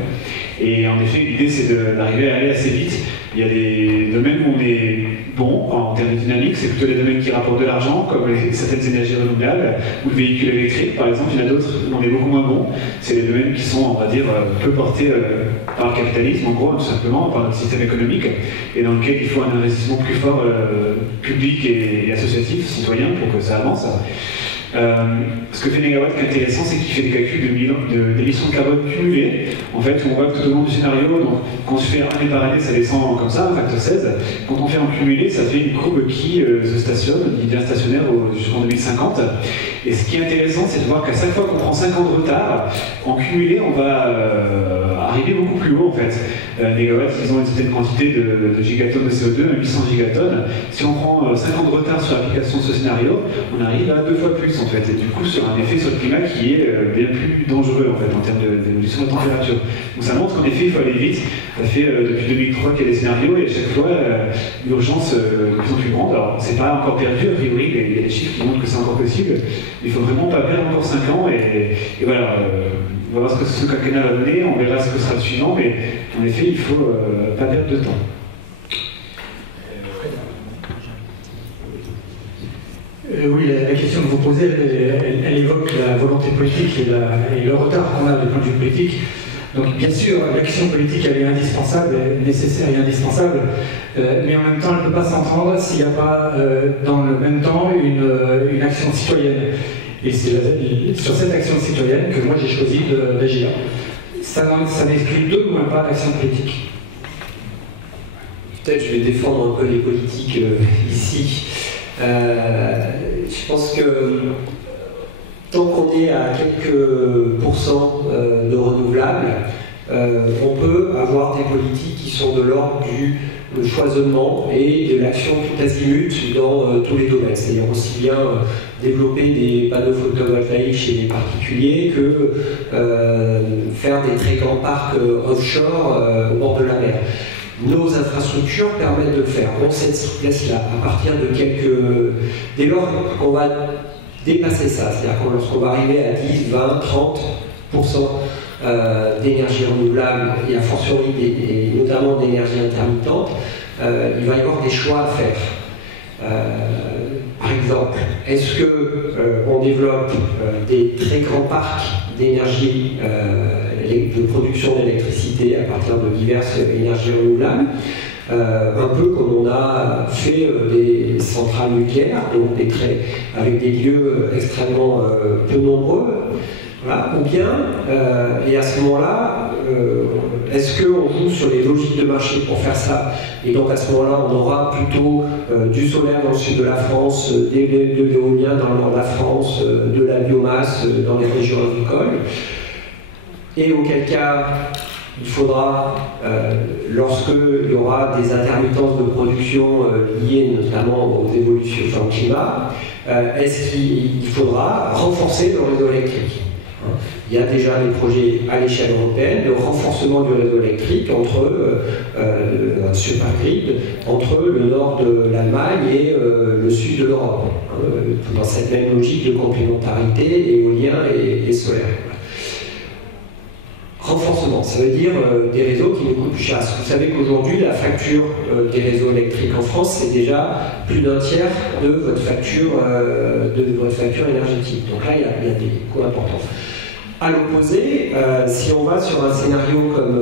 Et en effet, l'idée c'est d'arriver à aller assez vite. Il y a des domaines où on est bon en termes de dynamique, c'est plutôt des domaines qui rapportent de l'argent, comme certaines énergies renouvelables, ou le véhicule électrique par exemple. Il y en a d'autres où on est beaucoup moins bon. C'est des domaines qui sont, on va dire, peu portés par le capitalisme, en gros, tout simplement, par notre système économique, et dans lequel il faut un investissement plus fort public et associatif, citoyen, pour que ça avance. Ce que fait Negawatt qui est intéressant, c'est qu'il fait des calculs d'émissions de carbone cumulées. En fait, on voit que tout au long du scénario, donc, quand on se fait année par année, ça descend comme ça, un facteur 16. Quand on fait en cumulé, ça fait une courbe qui se stationne, qui devient stationnaire jusqu'en 2050. Et ce qui est intéressant, c'est de voir qu'à chaque fois qu'on prend 5 ans de retard, en cumulé, on va arriver beaucoup plus haut en fait. Negawatt, ils ont une certaine quantité de gigatonnes de CO2, 800 gigatonnes. Si on prend 5 ans de retard sur l'application de ce scénario, on arrive à 2 fois plus en fait. Et du coup, sur un effet sur le climat qui est bien plus dangereux en fait en termes d'évolution de température. Donc ça montre qu'en effet, il faut aller vite. Ça fait depuis 2003 qu'il y a des scénarios et à chaque fois, l'urgence de plus en plus grande. Alors, c'est pas encore perdu, a priori, il y a des chiffres qui montrent que c'est encore possible. Mais il faut vraiment pas perdre encore 5 ans et voilà. On va voir ce que ce quinquennat va donner, on verra ce que sera le suivant, mais en effet, il ne faut pas perdre de temps. Oui, la question que vous posez, elle évoque la volonté politique et le retard qu'on a du point de vue politique. Donc bien sûr, l'action politique, elle est indispensable, elle est nécessaire et indispensable, mais en même temps, elle ne peut pas s'entendre s'il n'y a pas, dans le même temps, une action citoyenne. Et c'est sur cette action citoyenne que moi j'ai choisi d'agir. Ça n'exclut de loin pas l'action politique. Peut-être je vais défendre un peu les politiques ici. Je pense que tant qu'on est à quelques pourcents de renouvelables, on peut avoir des politiques qui sont de l'ordre du foisonnement et de l'action tout azimut dans tous les domaines. C'est-à-dire aussi bien développer des panneaux photovoltaïques chez les particuliers que faire des très grands parcs offshore au bord de la mer. Nos infrastructures permettent de le faire. On cette souplesse-là, à partir de dès lors qu'on va dépasser ça, c'est-à-dire que lorsqu'on va arriver à 10, 20, 30% d'énergie renouvelable et a fortiori et notamment d'énergie intermittente, il va y avoir des choix à faire. Par exemple, est-ce qu'on développe des très grands parcs d'énergie, de production d'électricité à partir de diverses énergies renouvelables, un peu comme on a fait des centrales nucléaires, donc avec des lieux extrêmement peu nombreux, voilà. Ou bien, et à ce moment-là, est-ce qu'on joue sur les logiques de marché pour faire ça? Et donc à ce moment-là, on aura plutôt du solaire dans le sud de la France, de l'éolien dans le nord de la France, de la biomasse dans les régions agricoles. Et auquel cas, il faudra, lorsqu'il y aura des intermittences de production liées notamment aux évolutions sur le climat, est-ce qu'il faudra renforcer le réseau électrique? Il y a déjà des projets à l'échelle européenne de renforcement du réseau électrique entre un supergrid entre le nord de l'Allemagne et le sud de l'Europe, dans cette même logique de complémentarité éolien et solaire. Renforcement, ça veut dire des réseaux qui nous coûtent plus cher. Vous savez qu'aujourd'hui, la facture des réseaux électriques en France, c'est déjà plus d'un tiers de votre facture énergétique. Donc là, il y a des coûts importants. À l'opposé, si on va sur un scénario comme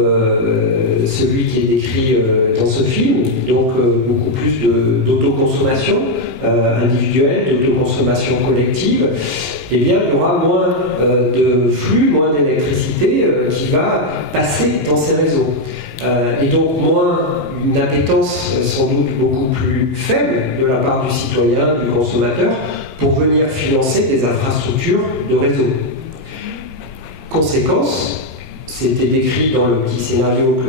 celui qui est décrit dans ce film, donc beaucoup plus d'autoconsommation individuelle, d'autoconsommation collective, eh bien, il y aura moins de flux, moins d'électricité qui va passer dans ces réseaux. Et donc une appétence sans doute beaucoup plus faible de la part du citoyen, du consommateur, pour venir financer des infrastructures de réseau. Conséquence, c'était décrit dans le petit scénario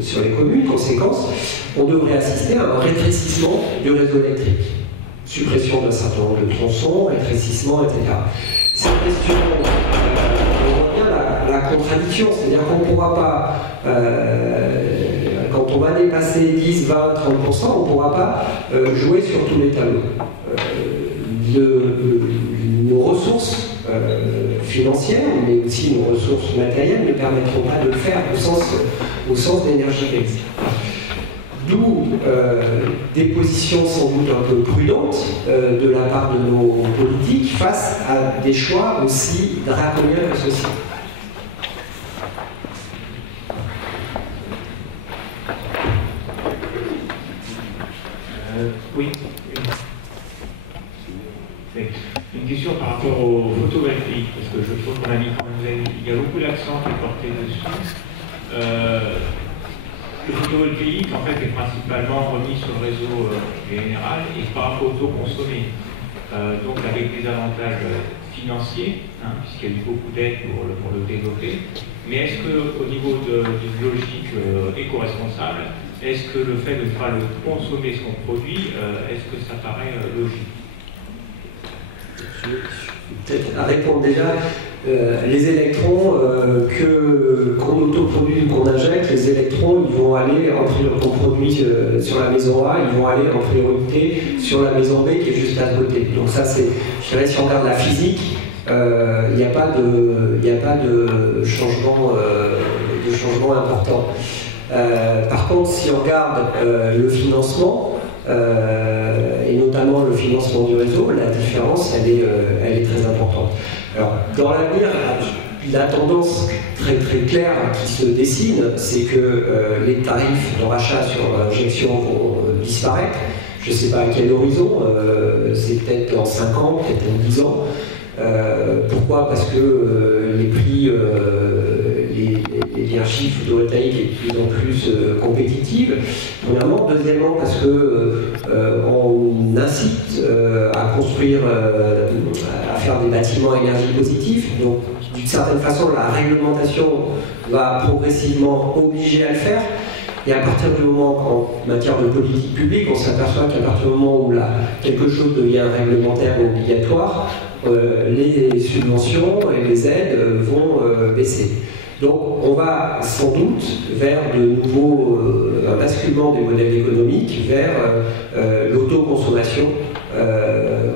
sur les communes, conséquence, on devrait assister à un rétrécissement du réseau électrique. Suppression d'un certain nombre de tronçons, rétrécissement, etc. Cette question, on voit bien la contradiction, c'est-à-dire qu'on ne pourra pas, quand on va dépasser 10, 20, 30%, on ne pourra pas jouer sur tous les tableaux. Nos ressources financières, mais aussi nos ressources matérielles ne permettront pas de le faire au sens d'énergie mixte. D'où des positions sans doute un peu prudentes de la part de nos politiques face à des choix aussi draconiens que ceux-ci. Oui. Une question par rapport au photovoltaïque, parce que je trouve qu'on a mis quand même, il y a beaucoup d'accent qui est porté dessus. Le photovoltaïque, en fait, est principalement remis sur le réseau général et par rapport au taux consommé. Donc avec des avantages financiers, puisqu'il y a eu beaucoup d'aides pour le développer. Mais est-ce qu'au niveau d'une logique éco-responsable, est-ce que le fait de ne pas le consommer ce qu'on produit, est-ce que ça paraît logique? Peut-être à répondre déjà, les électrons qu'on autoproduit, qu'on injecte, les électrons, ils vont aller qu'on produit sur la maison A, ils vont aller en priorité sur la maison B qui est juste à côté. Donc ça, c'est, je dirais, si on regarde la physique, il n'y a pas de changement important. Par contre, si on regarde le financement, et notamment le financement du réseau, la différence, elle est très importante. Alors, dans l'avenir, la tendance très très claire qui se dessine, c'est que les tarifs de rachat sur injection vont disparaître. Je ne sais pas à quel horizon, c'est peut-être en 5 ans, peut-être en 10 ans. Pourquoi? Parce que les prix, l'énergie photovoltaïque est de plus en plus compétitive. Premièrement. Deuxièmement, parce qu'on incite à construire, à faire des bâtiments énergie positifs. Donc, d'une certaine façon, la réglementation va progressivement obliger à le faire. Et à partir du moment qu'en matière de politique publique, on s'aperçoit qu'à partir du moment où quelque chose devient réglementaire ou obligatoire, les subventions et les aides vont baisser. Donc on va sans doute vers de nouveaux un basculement des modèles économiques vers l'autoconsommation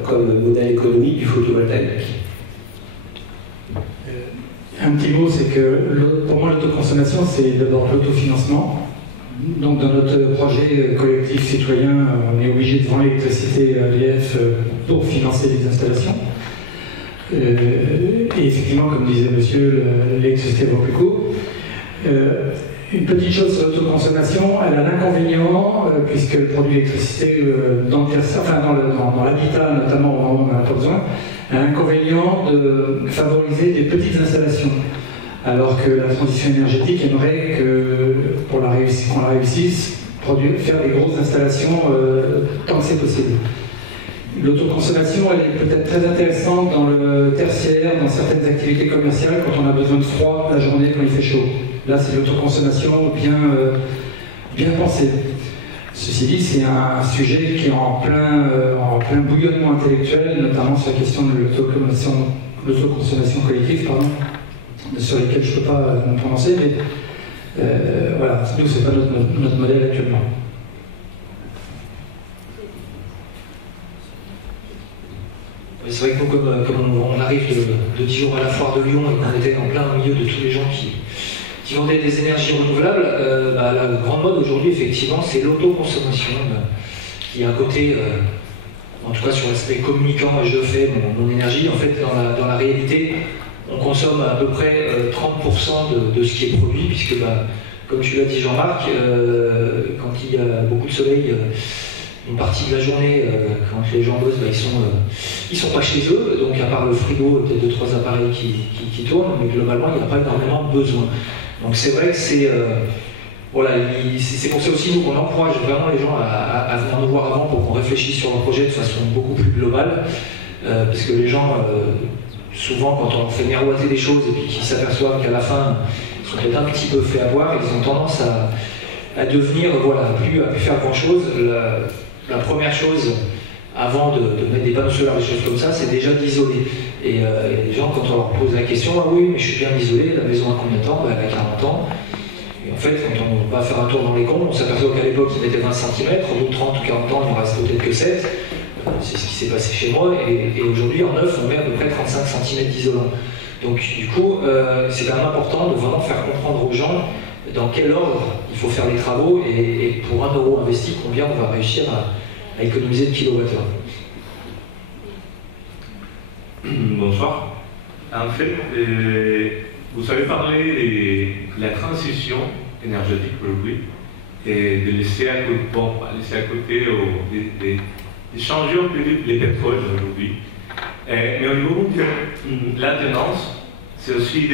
comme modèle économique du photovoltaïque. Un petit mot, c'est que pour moi l'autoconsommation, c'est d'abord l'autofinancement. Donc dans notre projet collectif citoyen, on est obligé de vendre l'électricité à l'EDF pour financer les installations. Et effectivement, comme disait monsieur, l'électricité vaut plus court. Une petite chose sur l'autoconsommation, elle a l'inconvénient, puisqu'elle produit l'électricité dans l'habitat, notamment au moment où on n'en a pas besoin, elle a l'inconvénient de favoriser des petites installations. Alors que la transition énergétique aimerait qu'on la réussisse, faire des grosses installations tant que c'est possible. L'autoconsommation, elle est peut-être très intéressante dans le tertiaire, dans certaines activités commerciales, quand on a besoin de froid la journée quand il fait chaud. Là, c'est l'autoconsommation bien pensée. Ceci dit, c'est un sujet qui est en plein bouillonnement intellectuel, notamment sur la question de l'autoconsommation collective. sur lesquels je ne peux pas me prononcer, mais voilà, nous, ce n'est pas notre modèle actuellement. C'est vrai que nous, comme on arrive de Dijon à la foire de Lyon et qu'on était en plein milieu de tous les gens qui vendaient des énergies renouvelables, la grande mode aujourd'hui, effectivement, c'est l'autoconsommation, qui a un côté, en tout cas sur l'aspect communicant, je fais mon énergie. En fait, dans la réalité, on consomme à peu près 30% de ce qui est produit, puisque, comme tu l'as dit Jean-Marc, quand il y a beaucoup de soleil, une partie de la journée, quand les gens bossent, ils sont pas chez eux, donc à part le frigo, peut-être 2-3 appareils qui tournent, mais globalement, il n'y a pas énormément de besoin. Donc c'est vrai que c'est pour ça aussi nous qu'on encourage vraiment les gens à venir nous voir avant pour qu'on réfléchisse sur leur projet de façon beaucoup plus globale, parce que les gens, souvent quand on fait miroiter des choses et puis qu'ils s'aperçoivent qu'à la fin, ils sont peut-être un petit peu fait avoir, ils ont tendance à devenir, à plus faire grand-chose. La première chose, avant de mettre des panneaux solaires, des choses comme ça, c'est déjà d'isoler. Et les gens, quand on leur pose la question, ah oui, mais je suis bien isolé, la maison a combien de temps? Elle a 40 ans. Et en fait, quand on va faire un tour dans les comptes, on s'aperçoit qu'à l'époque, il mettait 20 cm, au bout de 30 ou 40 ans, il en reste peut-être que 7. C'est ce qui s'est passé chez moi. Et aujourd'hui, en neuf, on met à peu près 35 cm d'isolant. Donc, du coup, c'est quand même important de vraiment faire comprendre aux gens dans quel ordre il faut faire les travaux et pour 1 euro investi, combien on va réussir à économiser de kilowattheure. Bonsoir. En fait, vous avez parlé de la transition énergétique aujourd'hui et de laisser à côté, de changer un peu les pétroles aujourd'hui. Mais au niveau mondial, la tendance, c'est aussi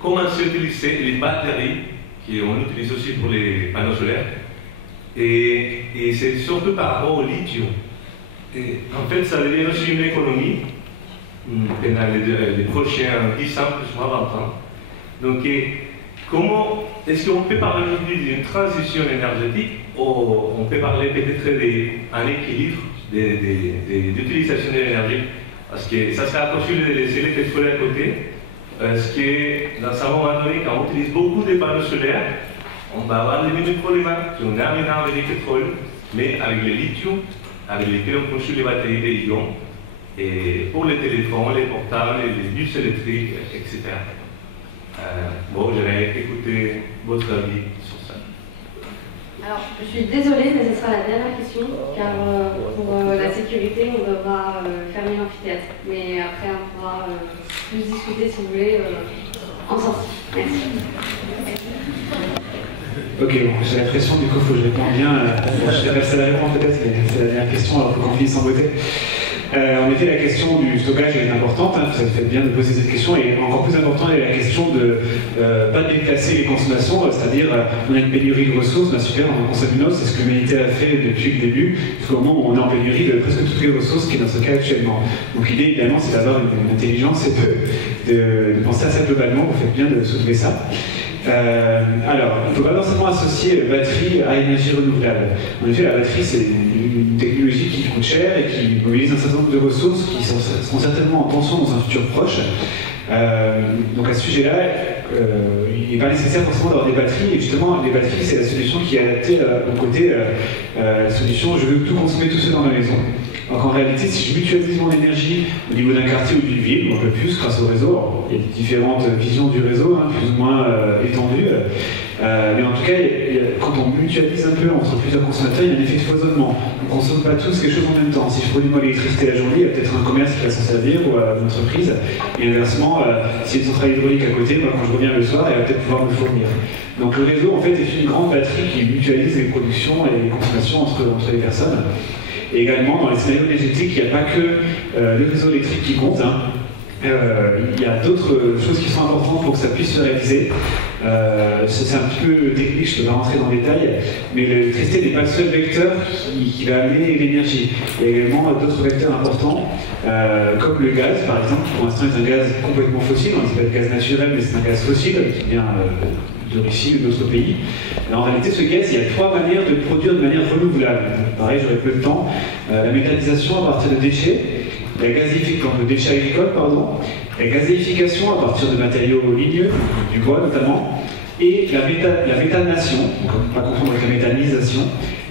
commencer à utiliser les batteries qu'on utilise aussi pour les panneaux solaires. Et c'est surtout par rapport au lithium. Et en fait, ça devient aussi une économie dans les prochains 10 ans, plus ou moins 20 ans. Donc, comment est-ce qu'on peut parler aujourd'hui d'une transition énergétique ou on peut parler peut-être d'un équilibre d'utilisation de l'énergie? Parce que ça serait impossible de laisser les pétroliers à côté. Parce que dans un moment donné, quand on utilise beaucoup de panneaux solaires, on va avoir des mêmes problèmes. On a un avec le pétrole, mais avec le lithium, avec lesquels on construit les batteries des ions, et pour les téléphones, les portables, les bus électriques, etc. J'aimerais écouter votre avis sur ça. Alors, je suis désolée, mais ce sera la dernière question, car pour la sécurité, on devra fermer l'amphithéâtre. Mais après, on pourra plus discuter, si vous voulez, en sortie. Merci. Ok, bon, j'ai l'impression du coup, il faut que je réponde bien. Je vais passer à la réponse peut-être, mais c'est la dernière question, alors il faut qu'on finisse en beauté. En effet, la question du stockage est importante, ça fait bien de poser cette question, et encore plus important est la question de pas déplacer les consommations, c'est-à-dire on a une pénurie de ressources, super, on consomme une autre, c'est ce que l'humanité a fait depuis le début, jusqu'au moment où on est en pénurie de presque toutes les ressources, qui est notre cas actuellement. Donc l'idée évidemment c'est d'avoir une intelligence et de penser à ça globalement, vous faites bien de soulever ça. Alors, il ne faut pas forcément associer batterie à énergie renouvelable. En effet, la batterie, c'est une technologie qui coûte cher et qui mobilise un certain nombre de ressources qui seront certainement en tension dans un futur proche. Donc à ce sujet-là, il n'est pas nécessaire forcément d'avoir des batteries, et justement, les batteries, c'est la solution qui est adaptée au côté la solution « je veux tout consommer tout seul dans ma maison ». Donc en réalité, si je mutualise mon énergie au niveau d'un quartier ou d'une ville, ou un peu plus grâce au réseau, alors, il y a différentes visions du réseau, plus ou moins étendues, mais en tout cas, quand on mutualise un peu entre plusieurs consommateurs, il y a un effet de foisonnement. On ne consomme pas tous quelque chose en même temps. Si je produis moi l'électricité la journée, il y a peut-être un commerce qui va s'en servir, ou une entreprise, et inversement, s'il y a une centrale hydraulique à côté, quand je reviens le soir, elle va peut-être pouvoir me fournir. Donc le réseau, en fait, est une grande batterie qui mutualise les productions et les consommations entre les personnes. Et également, dans les scénarios énergétiques, il n'y a pas que le réseau électrique qui compte. Il y a d'autres choses qui sont importantes pour que ça puisse se réaliser. C'est un petit peu technique, je ne peux pas rentrer dans le détail, mais l'électricité n'est pas le seul vecteur qui va amener l'énergie. Il y a également d'autres vecteurs importants, comme le gaz, par exemple, qui pour l'instant est un gaz complètement fossile. On dit pas le gaz naturel, mais c'est un gaz fossile qui vient de Russie ou d'autres pays. Alors, en réalité, ce gaz, il y a 3 manières de produire de manière renouvelable. Pareil, j'aurai peu de temps. La méthanisation à partir de déchets, la gazification de déchets agricoles, pardon, La gazéification à partir de matériaux ligneux, du bois notamment, et la méthanation, donc pas confondre avec la méthanisation.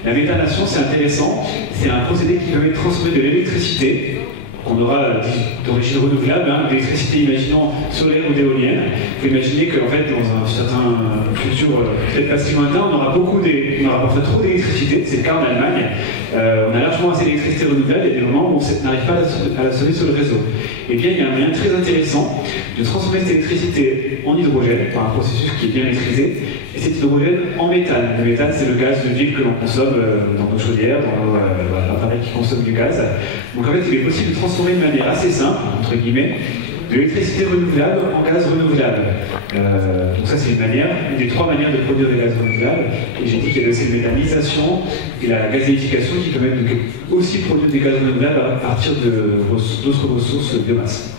La méthanation, c'est intéressant, c'est un procédé qui permet de transformer de l'électricité, qu'on aura d'origine renouvelable, hein, d'électricité, imaginons solaire ou d'éolienne. Il faut imaginer qu'en fait, dans un certain futur, peut-être pas si lointain, on aura parfois trop d'électricité, c'est le cas en Allemagne. On a largement assez d'électricité renouvelable, et des moments où on n'arrive pas à la sauver sur le réseau. Eh bien, il y a un moyen très intéressant de transformer cette électricité en hydrogène par un processus qui est bien maîtrisé, et cet hydrogène en méthane. Le méthane, c'est le gaz de ville que l'on consomme dans nos chaudières, dans l'appareil qui consomme du gaz. Donc en fait, il est possible de transformer de manière assez simple, entre guillemets, de l'électricité renouvelable en gaz renouvelable. Donc ça, c'est une des 3 manières de produire des gaz renouvelables. Et j'ai dit qu'il y avait aussi la méthanisation et la gazéification qui permettent aussi produire des gaz renouvelables à partir d'autres ressources biomasse.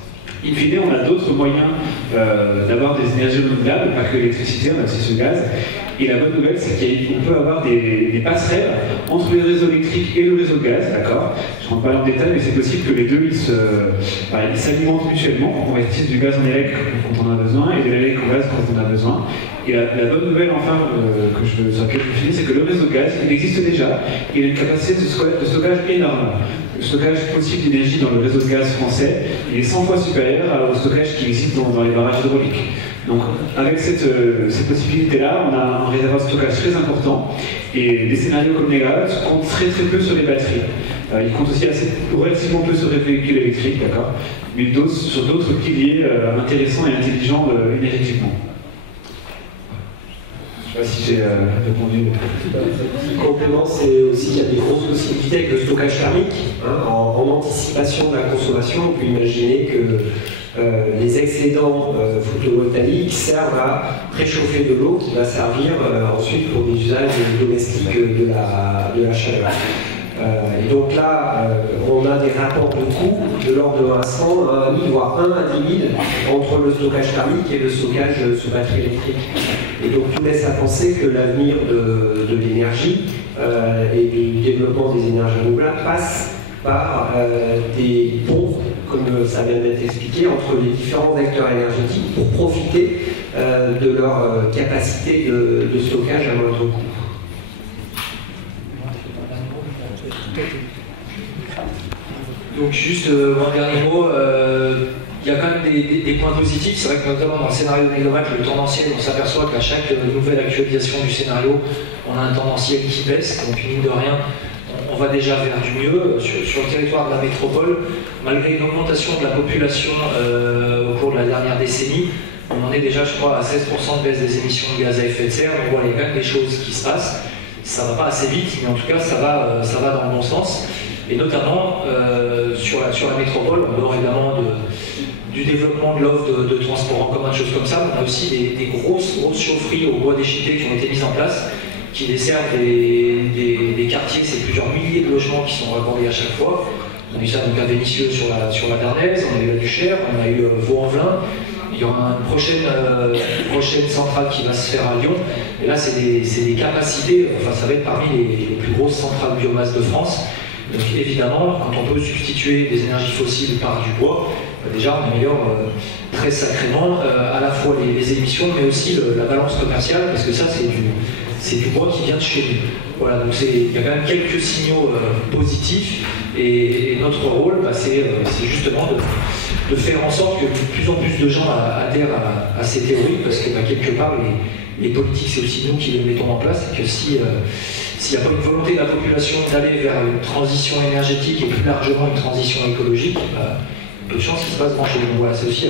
In fine, on a d'autres moyens d'avoir des énergies renouvelables, pas que l'électricité, on a aussi ce gaz. Et la bonne nouvelle, c'est qu'on peut avoir des passerelles entre les réseaux électriques et le réseau de gaz, d'accord? Je ne rentre pas dans le détail, mais c'est possible que les deux, ils s'alimentent mutuellement. On utilise du gaz en élec quand on en a besoin, et de l'élec en gaz quand on en a besoin. Et la bonne nouvelle, enfin, sur laquelle je finis, c'est que le réseau de gaz, il existe déjà, et il a une capacité de stockage énorme. Le stockage possible d'énergie dans le réseau de gaz français, il est 100 fois supérieur au stockage qui existe dans les barrages hydrauliques. Donc avec cette possibilité-là, on a un réservoir de stockage très important, et des scénarios comme les gaz comptent très peu sur les batteries. Ils comptent aussi relativement peu sur les véhicules électriques, d'accord, mais sur d'autres piliers intéressants et intelligents énergétiquement. Je ne sais pas si j'ai répondu. Le complément, c'est aussi qu'il y a des grosses possibilités avec le stockage thermique. Hein, en anticipation de la consommation, on peut imaginer que les excédents photovoltaïques servent à préchauffer de l'eau qui va servir ensuite pour des usages domestiques de la chaleur. Et donc là, on a des rapports de coûts de l'ordre de 1 à 100, 1 à 1000, voire 1 à 10 000 entre le stockage thermique et le stockage sous batterie électrique. Et donc tout laisse à penser que l'avenir de l'énergie et du développement des énergies renouvelables passe par des ponts, comme ça vient d'être expliqué, entre les différents acteurs énergétiques pour profiter de leur capacité de stockage à moindre coût. Donc juste un dernier mot, il y a quand même des points positifs. C'est vrai que notamment dans le scénario de Négomat, le tendanciel, on s'aperçoit qu'à chaque nouvelle actualisation du scénario, on a un tendanciel qui baisse, donc mine de rien, on va déjà vers du mieux. Sur le territoire de la métropole, malgré une augmentation de la population au cours de la dernière décennie, on en est déjà, je crois, à 16% de baisse des émissions de gaz à effet de serre. Donc voilà, il y a quand même des choses qui se passent. Ça ne va pas assez vite, mais en tout cas, ça va dans le bon sens. Et notamment, sur la métropole, en dehors évidemment du développement de l'offre de transport en commun, de choses comme ça, on a aussi des grosses chaufferies au bois déchiqueté qui ont été mises en place, qui desservent des quartiers, c'est plusieurs milliers de logements qui sont raccordés à chaque fois. On a eu ça donc à Vénissieux sur la Darnaise, on a eu la Duchère, on a eu Vaux-en-Velin. Il y aura une prochaine centrale qui va se faire à Lyon. Et là, c'est des capacités, enfin ça va être parmi les plus grosses centrales biomasse de France. Donc évidemment, quand on peut substituer des énergies fossiles par du bois, déjà on améliore très sacrément à la fois les émissions, mais aussi la balance commerciale, parce que ça c'est du bois qui vient de chez nous. Voilà, donc il y a quand même quelques signaux positifs, et notre rôle, c'est justement de faire en sorte que de plus en plus de gens adhèrent à ces théories, parce que quelque part les politiques, c'est aussi nous qui les mettons en place, et que s'il n'y a pas une volonté de la population d'aller vers une transition énergétique et plus largement une transition écologique, peu de chances qu'il se passe grand-chose. Donc voilà, c'est aussi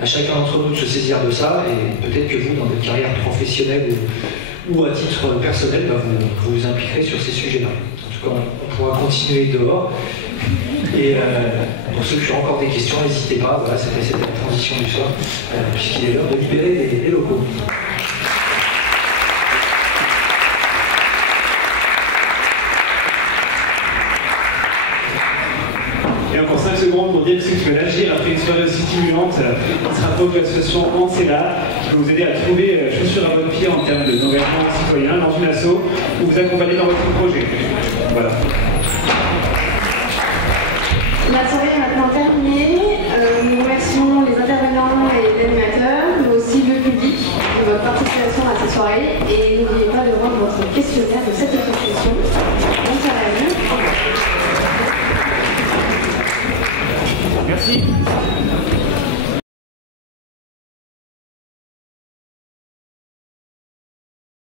à chacun d'entre nous de se saisir de ça, et peut-être que vous, dans votre carrière professionnelle ou à titre personnel, vous vous impliquerez sur ces sujets-là. En tout cas, on pourra continuer dehors. Et pour ceux qui ont encore des questions, n'hésitez pas. Voilà, c'était la transition du soir, puisqu'il est l'heure de libérer les locaux. Et encore 5 secondes pour dire que si vous pouvez l'agir après une soirée aussi stimulante, il sera propre de l'association Ancela, qui peut vous aider à trouver chaussures à votre pied en termes d'engagement citoyen dans une asso ou vous accompagner dans votre projet. Voilà. La soirée est maintenant terminée. terminer, nous remercions les intervenants et les animateurs, mais aussi le public de votre participation à cette soirée. Et n'oubliez pas de rendre votre questionnaire de cette association. Bonne soirée à vous. Merci.